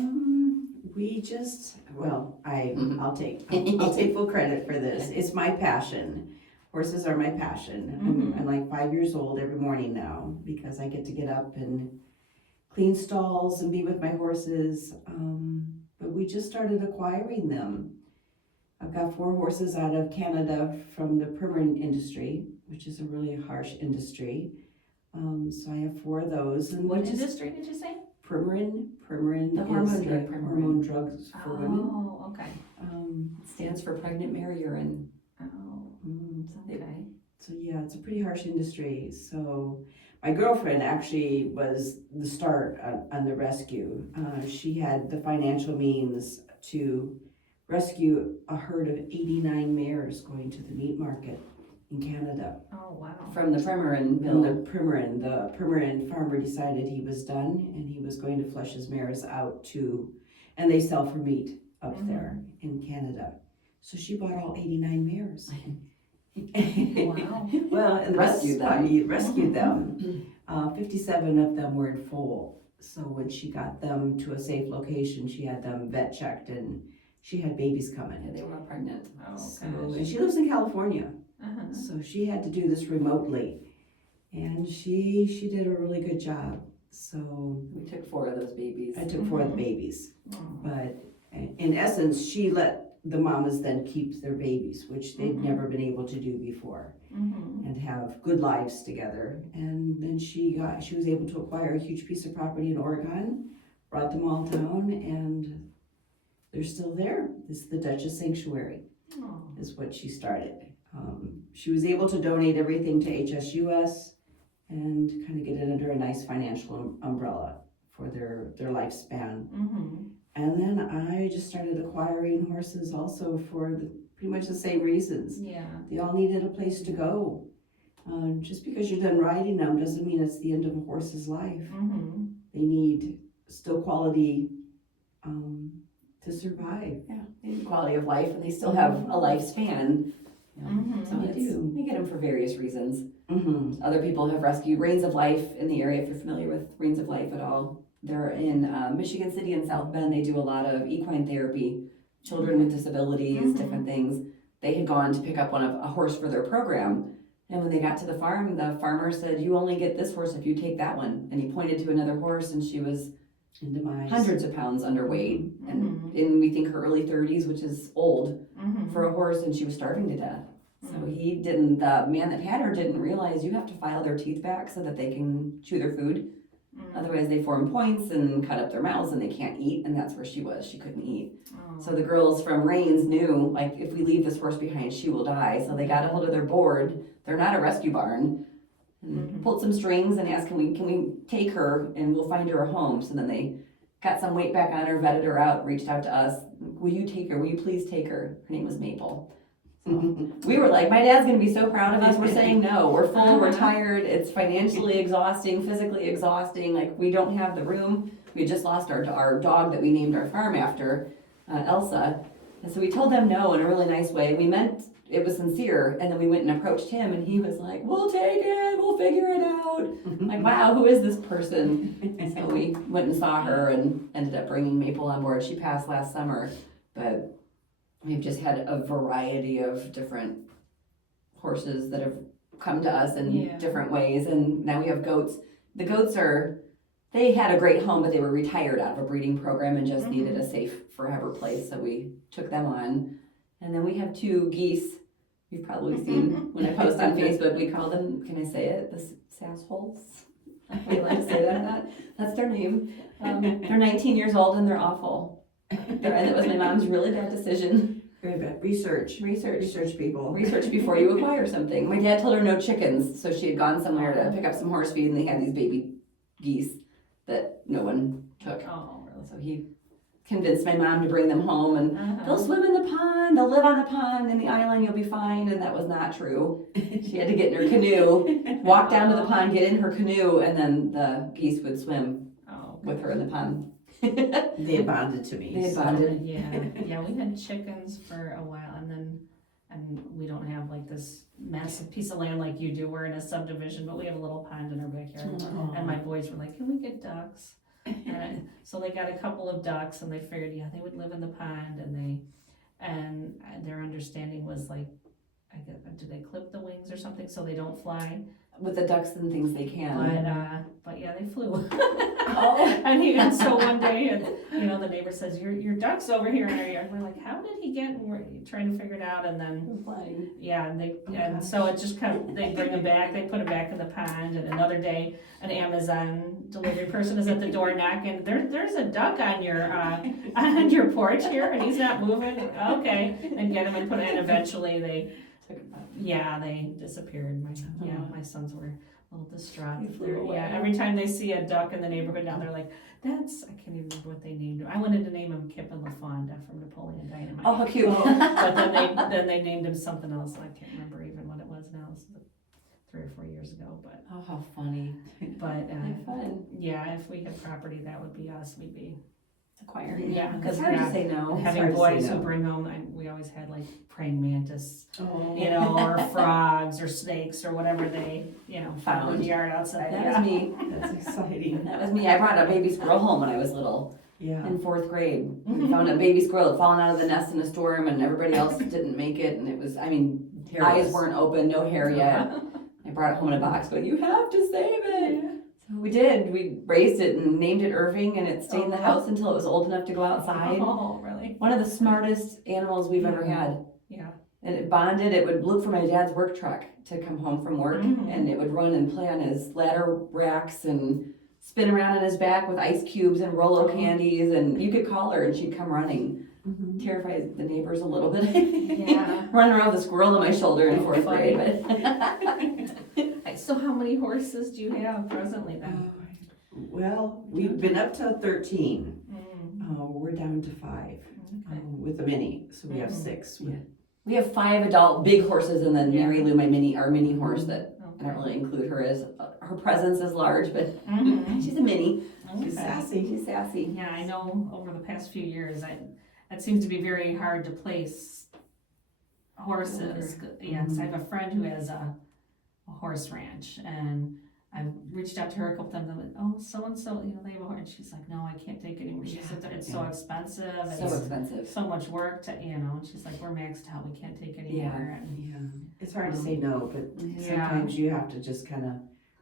take full credit for this. It's my passion. Horses are my passion. I'm like 5 years old every morning now because I get to get up and clean stalls and be with my horses. But we just started acquiring them. I've got 4 horses out of Canada from the Permian industry, which is a really harsh industry. So I have 4 of those. And What industry did you say? Permian The hormone drugs for women. Oh, okay. It stands for pregnant mare urine. Okay. So yeah, it's a pretty harsh industry. So my girlfriend actually was the start on the rescue. She had the financial means to rescue a herd of 89 mares going to the meat market in Canada. Oh, wow. From the Premarin mill. The Premarin farmer decided he was done and he was going to flush his mares out and they sell for meat up there in Canada. So she bought all 89 mares. Wow. Well, and rescued them. 57 of them were in foal. So when she got them to a safe location, she had them vet checked and she had babies coming. Yeah, they were not pregnant. Oh, So, gosh. and she lives in California, Uh-huh. so she had to do this remotely. And she did a really good job. So We took 4 of those babies. I took 4 of the babies. Oh. But in essence, she let the mamas then keep their babies, which they'd never been able to do before, and have good lives together. And then she was able to acquire a huge piece of property in Oregon, brought them all down, and they're still there. This is the Duchess Sanctuary, Oh. is what she started. She was able to donate everything to HSUS and kind of get it under a nice financial umbrella for their lifespan. And then I just started acquiring horses also for pretty much the same reasons. Yeah. They all needed a place to go. Just because you're done riding them doesn't mean it's the end of a horse's life. They need still quality to survive. Yeah, they need quality of life, and they still have a lifespan. So They do. we get them for various reasons. Mm-hmm. Other people have rescued Reins of Life in the area, if you're familiar with Reins of Life at all. They're in Michigan City and South Bend. They do a lot of equine therapy, children with disabilities, different things. They had gone to pick up a horse for their program. And when they got to the farm, the farmer said, "You only get this horse if you take that one." And he pointed to another horse, and she was In demise. hundreds of pounds underweight. And in, we think, her early 30s, which is old for a horse, and she was starving to death. So the man that had her didn't realize you have to file their teeth back so that they can chew their food. Otherwise they form points and cut up their mouths and they can't eat, and that's where she was. She couldn't eat. So the girls from Reins knew, like, if we leave this horse behind, she will die. So they got a hold of their board. They're not a rescue barn. And pulled some strings and asked, can we take her and we'll find her a home. So then they got some weight back on her, vetted her out, reached out to us. Will you take her? Will you please take her? Her name was Maple. So we were like, my dad's gonna be so proud of us. We're saying no. We're full, we're tired. It's financially exhausting, physically exhausting. Like, we don't have the room. We had just lost our dog that we named our farm after, Elsa. And so we told them no in a really nice way. We meant it was sincere, and then we went and approached him, and he was like, "We'll take it, we'll figure it out." Like, wow, who is this person? So we went and saw her and ended up bringing Maple on board. She passed last summer, but we've just had a variety of different horses that have come to us in different ways, and now we have goats. The goats they had a great home, but they were retired out of a breeding program and just needed a safe forever place, so we took them on. And then we have 2 geese. You've probably seen when I post on Facebook, we call them, can I say it, the sassholes? We like to say that or not? That's their name. They're 19 years old and they're awful. And it was my mom's really bad decision. Very bad. Research people. Research before you acquire something. My dad told her no chickens, so she had gone somewhere to pick up some horse feed, and they had these baby geese that no one took. Oh, really? So he convinced my mom to bring them home, and they'll swim in the pond, they'll live on the pond, in the island, you'll be fine. And that was not true. She had to get in her canoe, walk down to the pond, get in her canoe, and then the geese would swim with her in the pond. They had bonded to me. They had bonded. Yeah, we had chickens for a while, and we don't have like this massive piece of land like you do. We're in a subdivision, but we have a little pond in our backyard. And my boys were like, "Can we get ducks?" And so they got a couple of ducks, and they figured, they would live in the pond, and their understanding was like, do they clip the wings or something so they don't fly? With the ducks and things they can. But yeah, they flew. And so one day, the neighbor says, your duck's over here in our yard. We're like, how did he get? And we're trying to figure it out, and then so it just kind of, they bring them back, they put them back in the pond, and another day, an Amazon delivery person is at the door knocking. There's a duck on your porch here, and he's not moving. Okay, and get him and put it in. Eventually, they disappeared. My sons were a little distraught. Every time they see a duck in the neighborhood now, they're like, I can't even remember what they named him. I wanted to name him Kip and LaFonda from Napoleon Dynamite. Oh, how cute. But then they named him something else. I can't remember even what it was now. This is 3 or 4 years ago. But oh, how funny. But fun. If we had property, that would be us. We'd be acquiring. because it's hard to say no. Having boys who bring home, we always had like praying mantis, or frogs or snakes or whatever they, found in the yard outside. That was me. That's exciting. That was me. I brought a baby squirrel home when I was little. Yeah. in 4th grade. We found a baby squirrel had fallen out of the nest in a storm, and everybody else didn't make it, and it was, I mean, eyes weren't open, no hair yet. I brought it home in a box, but you have to save it. So we did. We raised it and named it Irving, and it stayed in the house until it was old enough to go outside. Oh, really? One of the smartest animals we've ever had. Yeah. And it bonded. It would look for my dad's work truck to come home from work, and it would run and play on his ladder racks and spin around on his back with ice cubes and Rolo candies, and you could call her and she'd come running. Terrified the neighbors a little bit. Yeah. Running around with a squirrel on my shoulder in 4th grade. But So how many horses do you have presently then? Well, we've been up to 13. We're down to 5 with the mini, so we have 6. we have 5 adult big horses, and then Mary Lou, our mini horse that I don't really include her as, her presence is large, but she's a mini. She's sassy. She's sassy. Yeah, I know over the past few years, it seems to be very hard to place horses. Yeah, because I have a friend who has a horse ranch, and I've reached out to her a couple times. I'm like, oh, so-and-so, they have a horse. And she's like, no, I can't take it anymore. She said it's so expensive. So expensive. So much work to, and she's like, we're maxed out. We can't take anymore. And, It's hard to say no, but sometimes you have to just kind of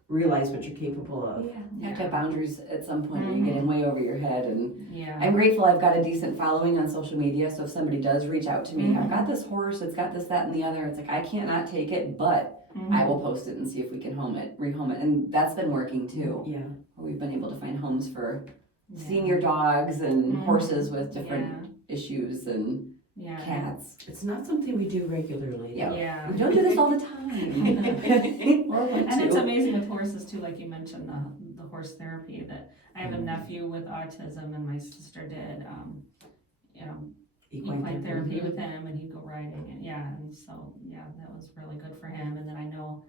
realize what you're capable of. You have to have boundaries at some point, or you get in way over your head. And yeah. I'm grateful I've got a decent following on social media, so if somebody does reach out to me, I've got this horse, it's got this, that, and the other, it's like, I can't not take it, but I will post it and see if we can rehome it, and that's been working too. Yeah. We've been able to find homes for senior dogs and horses with different issues and cats. It's not something we do regularly. Yeah. We don't do this all the time. And it's amazing with horses too, like you mentioned, the horse therapy, that I have a nephew with autism, and my sister did, equine therapy with him, and he'd go riding, and so that was really good for him. And then I know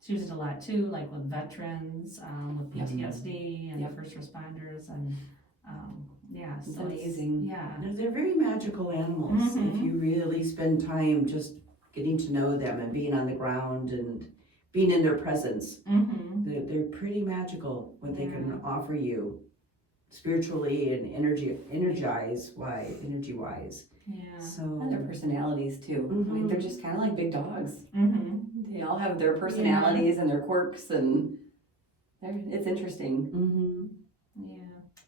she used it a lot too, like with veterans, with PTSD and first responders, and It's so amazing. They're very magical animals. If you really spend time just getting to know them and being on the ground and being in their presence, they're pretty magical what they can offer you spiritually and energy-wise. So, and their personalities too. I mean, they're just kind of like big dogs. They all have their personalities and their quirks, and it's interesting.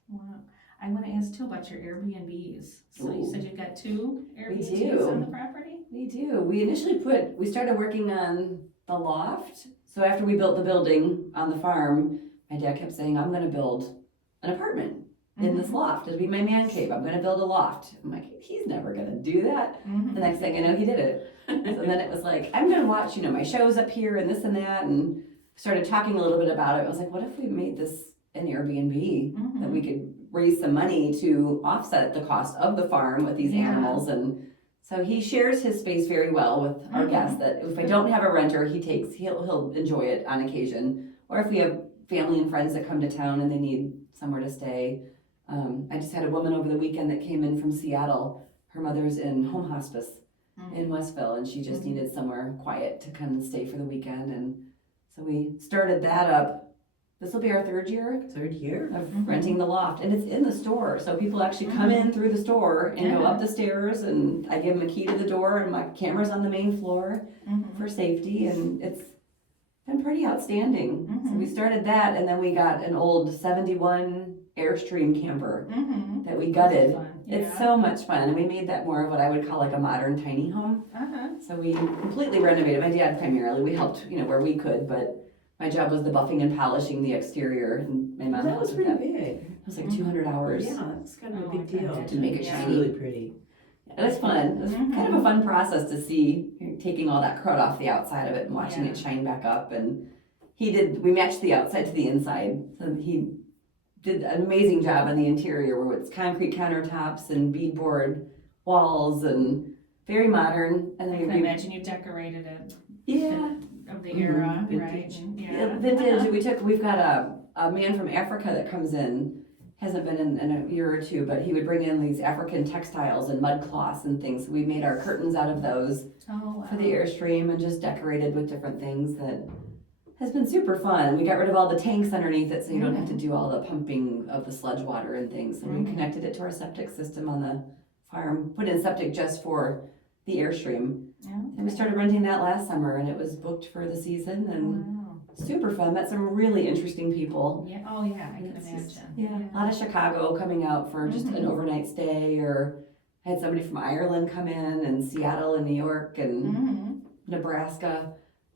Wow. I want to ask too about your Airbnbs. So you said you've got 2 Airbnbs We do. on the property? We do. We started working on the loft. So after we built the building on the farm, my dad kept saying, I'm going to build an apartment in this loft. It'll be my man cave. I'm going to build a loft. I'm like, he's never going to do that. The next thing I know, he did it. So then it was like, I'm going to watch, my shows up here and this and that, and started talking a little bit about it. I was like, what if we made this an Airbnb that we could raise some money to offset the cost of the farm with these animals? And so he shares his space very well with our guests, that if I don't have a renter, he'll enjoy it on occasion. Or if we have family and friends that come to town and they need somewhere to stay. I just had a woman over the weekend that came in from Seattle. Her mother's in home hospice in Westville, and she just needed somewhere quiet to come and stay for the weekend. And so we started that up. This will be our third year of renting the loft, and it's in the store. So people actually come in through the store and go up the stairs, and I give them a key to the door, and my camera's on the main floor for safety, and it's been pretty outstanding. So we started that, and then we got an old 71 Airstream camper that we gutted. It's so much fun, and we made that more of what I would call like a modern tiny home. So we completely renovated. My dad primarily, we helped, where we could, but my job was the buffing and polishing the exterior, and my mom that was pretty big. It was like 200 hours. Yeah, that's kind of a big deal to make it It's shiny. really pretty. It was fun. It was kind of a fun process to see, taking all that crud off the outside of it and watching it shine back up. And we matched the outside to the inside. So he did an amazing job on the interior, where it's concrete countertops and beadboard walls and very modern. And I then can imagine you decorated it. Yeah. Of the era, Vintage. right? Vintage. We've got a man from Africa that comes in, hasn't been in a year or two, but he would bring in these African textiles and mud cloths and things. So we made our curtains out of those for the Airstream, and just decorated with different things that has been super fun. We got rid of all the tanks underneath it so you don't have to do all the pumping of the sludge water and things. And we connected it to our septic system on the farm, put in septic just for the Airstream. And we started renting that last summer and it was booked for the season and super fun. Met some really interesting people. Yeah. Oh yeah, I can imagine. A lot of Chicago coming out for just an overnight stay, or had somebody from Ireland come in, and Seattle and New York and Nebraska.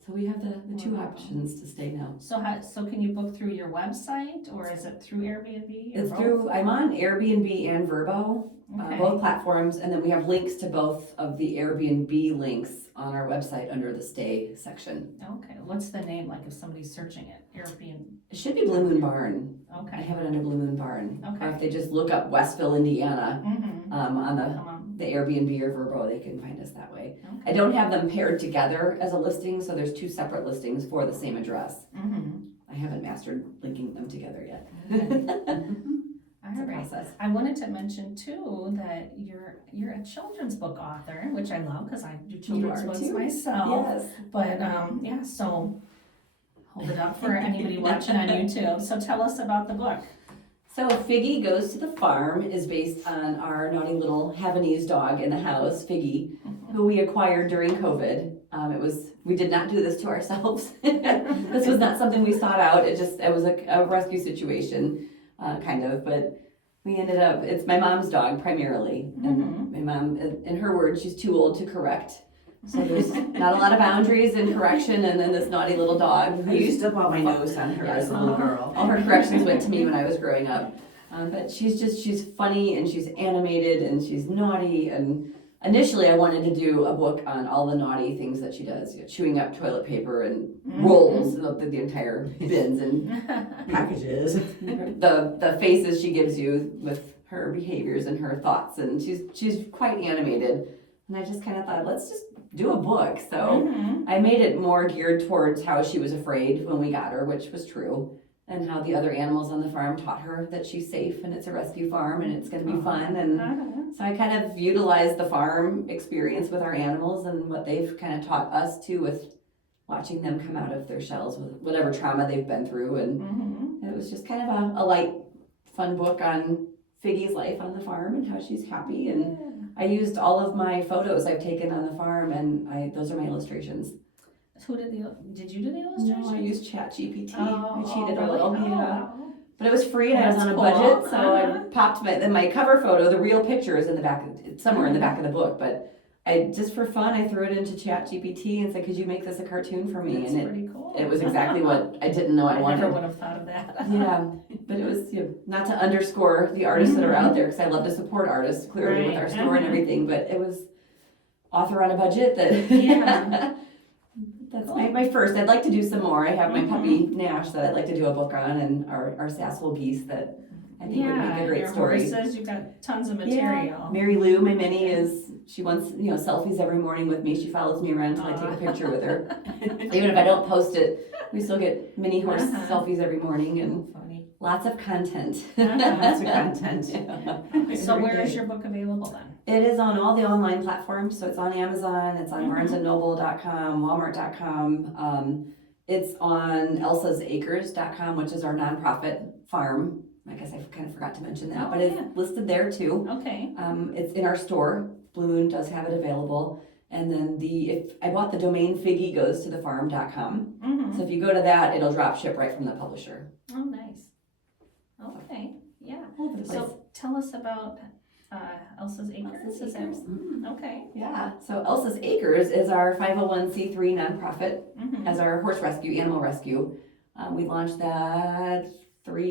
So we have the two options to stay now. So can you book through your website or is it through Airbnb? It's through, I'm on Airbnb and Vrbo, both platforms, and then we have links to both of the Airbnb links on our website under the stay section. Okay, what's the name, like if somebody's searching it, Airbnb? It should be Blue Moon Barn. I Okay, have it under Blue Moon Barn. Okay. Or if they just look up Westville, Indiana, on come on. the Airbnb or Vrbo, they can find us that way. Okay. I don't have them paired together as a listing, so there's two separate listings for the same address. I haven't mastered linking them together yet. It's a All right. process. I wanted to mention too that you're a children's book author, which I love because I do children's are books too. myself. Yes. But yeah, so hold it up for anybody watching on YouTube. So tell us about the book. So Figgy Goes to the Farm is based on our naughty little Havanese dog in the house, Figgy, who we acquired during COVID. We did not do this to ourselves. This was not something we sought out. It was a rescue situation, kind of, but we ended up, it's my mom's dog primarily. And my mom, in her words, she's too old to correct. So there's not a lot of boundaries in correction, and then this naughty little dog. I used to paw my nose on her as a little girl. All her corrections went to me when I was growing up. But she's funny and she's animated and she's naughty. And initially I wanted to do a book on all the naughty things that she does, chewing up toilet paper and rolls the entire bins and Packages. the faces she gives you with her behaviors and her thoughts. And she's quite animated. And I just kind of thought, let's just do a book. So I made it more geared towards how she was afraid when we got her, which was true, and how the other animals on the farm taught her that she's safe and it's a rescue farm and it's going to be fun. And so I kind of utilized the farm experience with our animals and what they've kind of taught us too, with watching them come out of their shells with whatever trauma they've been through. And it was just kind of a light, fun book on Figgy's life on the farm and how she's happy. And I used all of my photos I've taken on the farm, and those are my illustrations. Did you do the illustrations? No, I used ChatGPT. Oh, I cheated really? a little, Oh, yeah. wow. But it was free, and I was on a That's cool. budget, so I popped my cover photo. The real picture is in the back, somewhere in the back of the book. But I just for fun, I threw it into ChatGPT and said, "Could you make this a cartoon for me?" That's and pretty cool. it was exactly what I didn't know I wanted. never would have thought of that. Yeah, but it was not to underscore the artists that are out there, because I love to support artists clearly with our store and everything, but it was author on a budget that that's Cool. my first. I'd like to do some more. I have my puppy Nash that I'd like to do a book on, and our Sassville geese that I think would make a great your story. horses, you've got tons of material. Yeah. Mary Lou, my mini, she wants selfies every morning with me. She follows me around until I take a picture with her. Even if I don't post it, we still get mini horse selfies every morning, and Funny. lots of content. Lots of content. So where is your book available then? It is on all the online platforms, so it's on Amazon, it's on barnesandnoble.com, walmart.com. It's on elsasacres.com, which is our nonprofit farm. I guess I kind of forgot to mention that, but it's listed there too. Okay. It's in our store. Blue Moon does have it available. And then if I bought the domain figgygoestothefarm.com. So if you go to that, it'll drop ship right from the publisher. Oh, nice. Okay, yeah. All over the place. So tell us about Elsa's Acres. Elsa's Is that- Acres. Okay. Yeah, so Elsa's Acres is our 501c3 nonprofit as our horse rescue, animal rescue. We launched that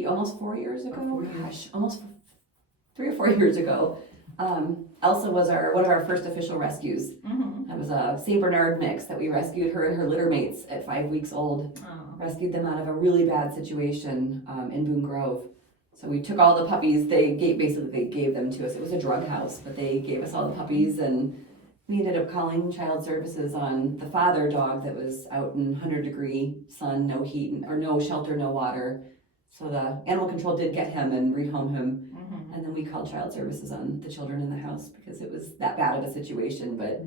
almost 4 years ago. Gosh, almost 3 or 4 years ago. Elsa was one of our first official rescues. That was a St. Bernard mix that we rescued her and her litter mates at 5 weeks old. Rescued them out of a really bad situation in Boone Grove. So we took all the puppies. They gave them to us. It was a drug house, but they gave us all the puppies, and we ended up calling child services on the father dog that was out in 100-degree sun, no heat, or no shelter, no water. So the animal control did get him and rehome him. And then we called child services on the children in the house because it was that bad of a situation. But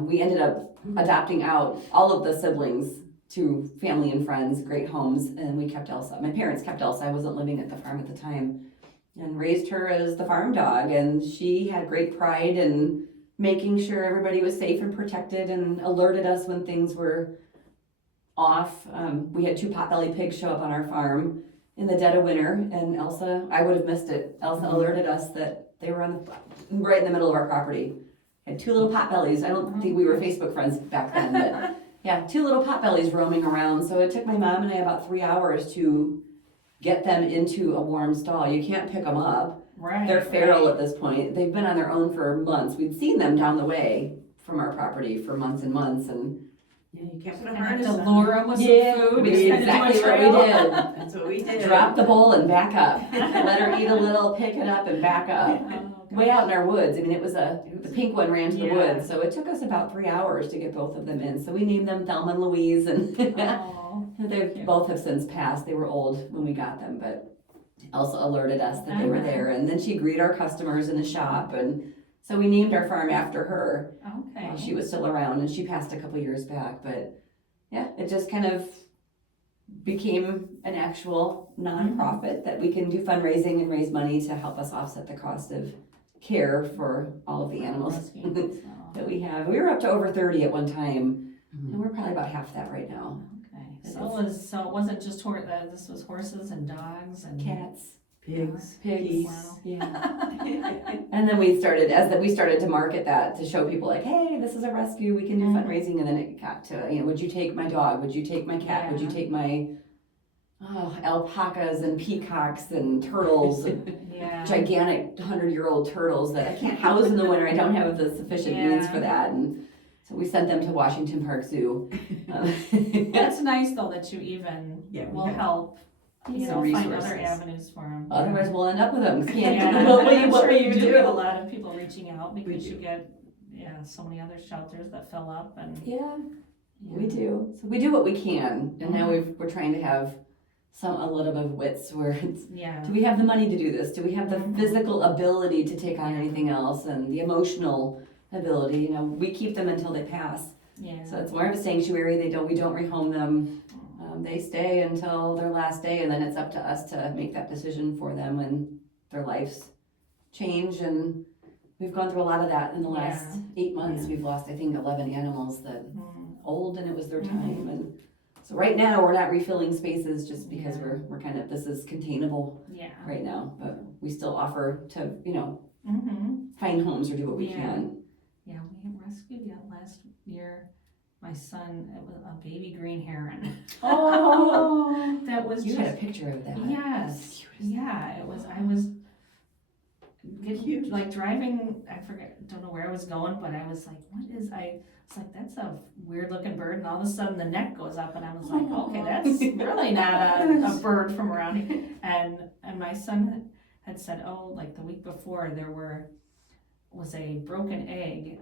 we ended up adopting out all of the siblings to family and friends, great homes, and we kept Elsa. My parents kept Elsa. I wasn't living at the farm at the time, and raised her as the farm dog, and she had great pride in making sure everybody was safe and protected and alerted us when things were off. We had 2 potbelly pigs show up on our farm in the dead of winter, and Elsa, I would have missed it. Elsa alerted us that they were right in the middle of our property. Had 2 little potbellies. I don't think we were Facebook friends back then, but yeah, 2 little potbellies roaming around. So it took my mom and I about 3 hours to get them into a warm stall. You can't pick them up. Right. They're feral at this point. They've been on their own for months. We'd seen them down the way from our property for months and months, and Yeah, you can't put a And have harness to on. lure them with some food. we just did kinda do a exactly what we trail. did. That's what we did. Drop the bowl and back up. Let her eat a little, pick it up, and back up. Oh, Way out in our woods. I mean, the pink one ran to the Yeah. woods, so it took us about 3 hours to get both of them in. So we named them Thelma and Louise, and Oh, they cute. both have since passed. They were old when we got them, but Elsa alerted us that they were there, and then she greeted our customers in the shop, and so we named our farm after her. okay. She was still around, and she passed a couple years back, but yeah, it just kind of became an actual nonprofit that we can do fundraising and raise money to help us offset the cost of care for all of the animals Rescue, so, that we have. We were up to over 30 at one time, and we're probably about half that right now. Okay, It so it wasn't just this was horses and dogs and Cats, Pigs. pigs, Wow. yeah. And then we started to market that to show people like, hey, this is a rescue, we can do Mhm. fundraising, and then it got to, would you take my dog? Would you take my cat? Would you Yeah. take my alpacas and peacocks and turtles and yeah. gigantic 100-year-old turtles that I can't house in the winter. I don't have the sufficient means Yeah. for that, and so we sent them to Washington Park Zoo. That's nice though that you even Yeah, we will have help, Some find resources. other avenues for them. Otherwise, we'll end up with them. Yeah, What will I'm what sure will you you do get a do? lot of people reaching out because We you do. get, so many other shelters that fill up and. Yeah. We do. So we do what we can, and now we're trying to have a little bit of wits where it's, Yeah, do we have the money to do this? Do we have the Mhm. physical ability to take on anything else, and the emotional ability? We keep them until they pass. yeah. So it's more of a sanctuary. We don't rehome them. They stay until their last day, and then it's up to us to make that decision for them when their lives change. And we've gone through a lot of that in the last 8 months. Yeah. We've lost, I think, 11 animals that old, and it was their Mhm. time. And so right now we're not refilling spaces just because Yeah. we're kind of, this is containable Yeah. right now, but we still offer to Mm-hmm. find homes or do what we Yeah. can. Yeah, we rescued last year. My son, it was a baby green heron. Oh, That was you just had a picture of that. yes, That's the cutest. yeah. It was. I was Cute. like driving. I don't know where I was going, but I was like, "What is?" I was like, "That's a weird looking bird," and all of a sudden the neck goes up, and I was like, "Okay, that's really not a bird from around here." And my son had said, "Oh, like the week before there was a broken egg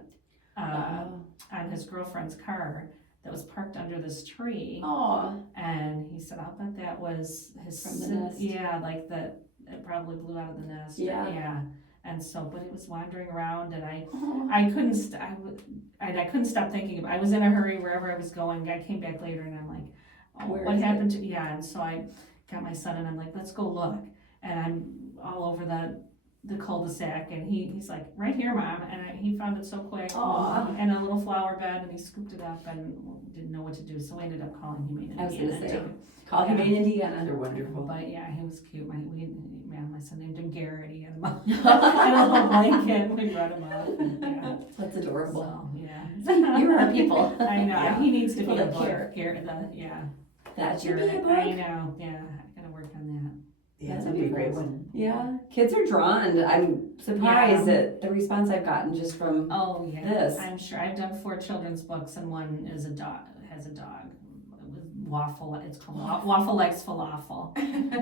on his girlfriend's car that was parked under this tree." Oh, And he said, "I'll bet that was his From the nest. Yeah, like that. It probably blew out of the nest. Yeah. Yeah. And so, but it was wandering around, and I oh. couldn't I couldn't stop thinking about. I was in a hurry wherever I was going. I came back later, and I'm like, "Oh, Where what is happened to?" Yeah. And so I got my son, and I'm like, "Let's go look." And I'm all over the cul-de-sac, and he's like, "Right here, Mom." And he found it so quick, Aw. and a little flower bed, and he scooped it up and didn't know what to do, so we ended up calling Humane I was Indiana. gonna say. too. Call Yeah. Humane Indiana. They're wonderful. But yeah, he was cute. My son named him Garrett. He had him up in a little blanket. We brought him up. And, yeah. That's adorable. So yeah. You are people. I know. Yeah. He needs to People be a that book. care. Garrett. That should be a Garrett. book. I know. Yeah. I gotta work on Yeah, That's that'd be a great beautiful. one. Yeah, kids are drawn. I'm surprised at the response I've gotten just from that. Oh yeah. this. I'm sure. I've done 4 children's books, and one is a dog. Has a dog. Waffle. It's called Waffle Likes Falafel.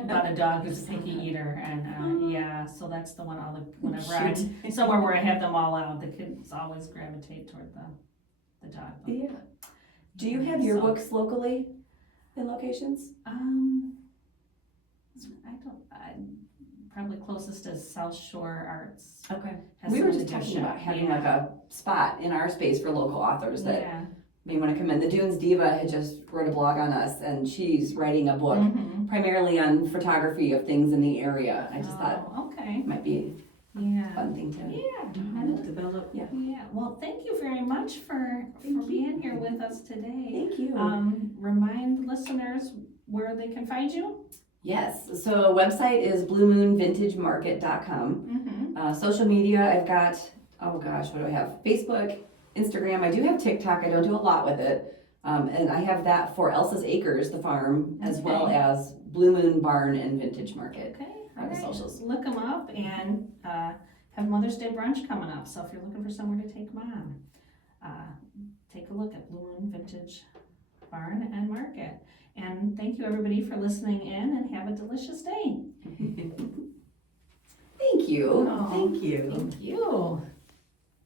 About a dog who's a picky eater, and yeah, so that's the one. Whenever I'm somewhere where I have them all out, the kids always gravitate toward the dog book. Yeah. Do you have your So, books locally in locations? Probably closest is South Shore Arts. Okay. Has We were some just talking edition. about having Yeah. like a spot in our space for local authors that Yeah. may want to commend. The Dunes Diva had just wrote a blog on us, and she's writing a book Mhm. primarily on photography of things in the area. I just thought Oh, okay, it might be a yeah, fun thing to. yeah. Develop. Yeah, well, thank you very much for being here with us today. Thank you. Remind listeners where they can find you. Yes, so website is bluemoonvintagemarket.com. Mm-hmm. Social media, I've got, oh gosh, what do I have? Facebook, Instagram. I do have TikTok. I don't do a lot with it. And I have that for Elsa's Acres, the farm, as well Okay. as Blue Moon Barn and Vintage Market. Okay, Are all the right. socials. Look them up and have Mother's Day brunch coming up. So if you're looking for somewhere to take Mom, take a look at Blue Moon Vintage Barn and Market. And thank you everybody for listening in, and have a delicious day. Thank you. Oh, Thank you. Thank you.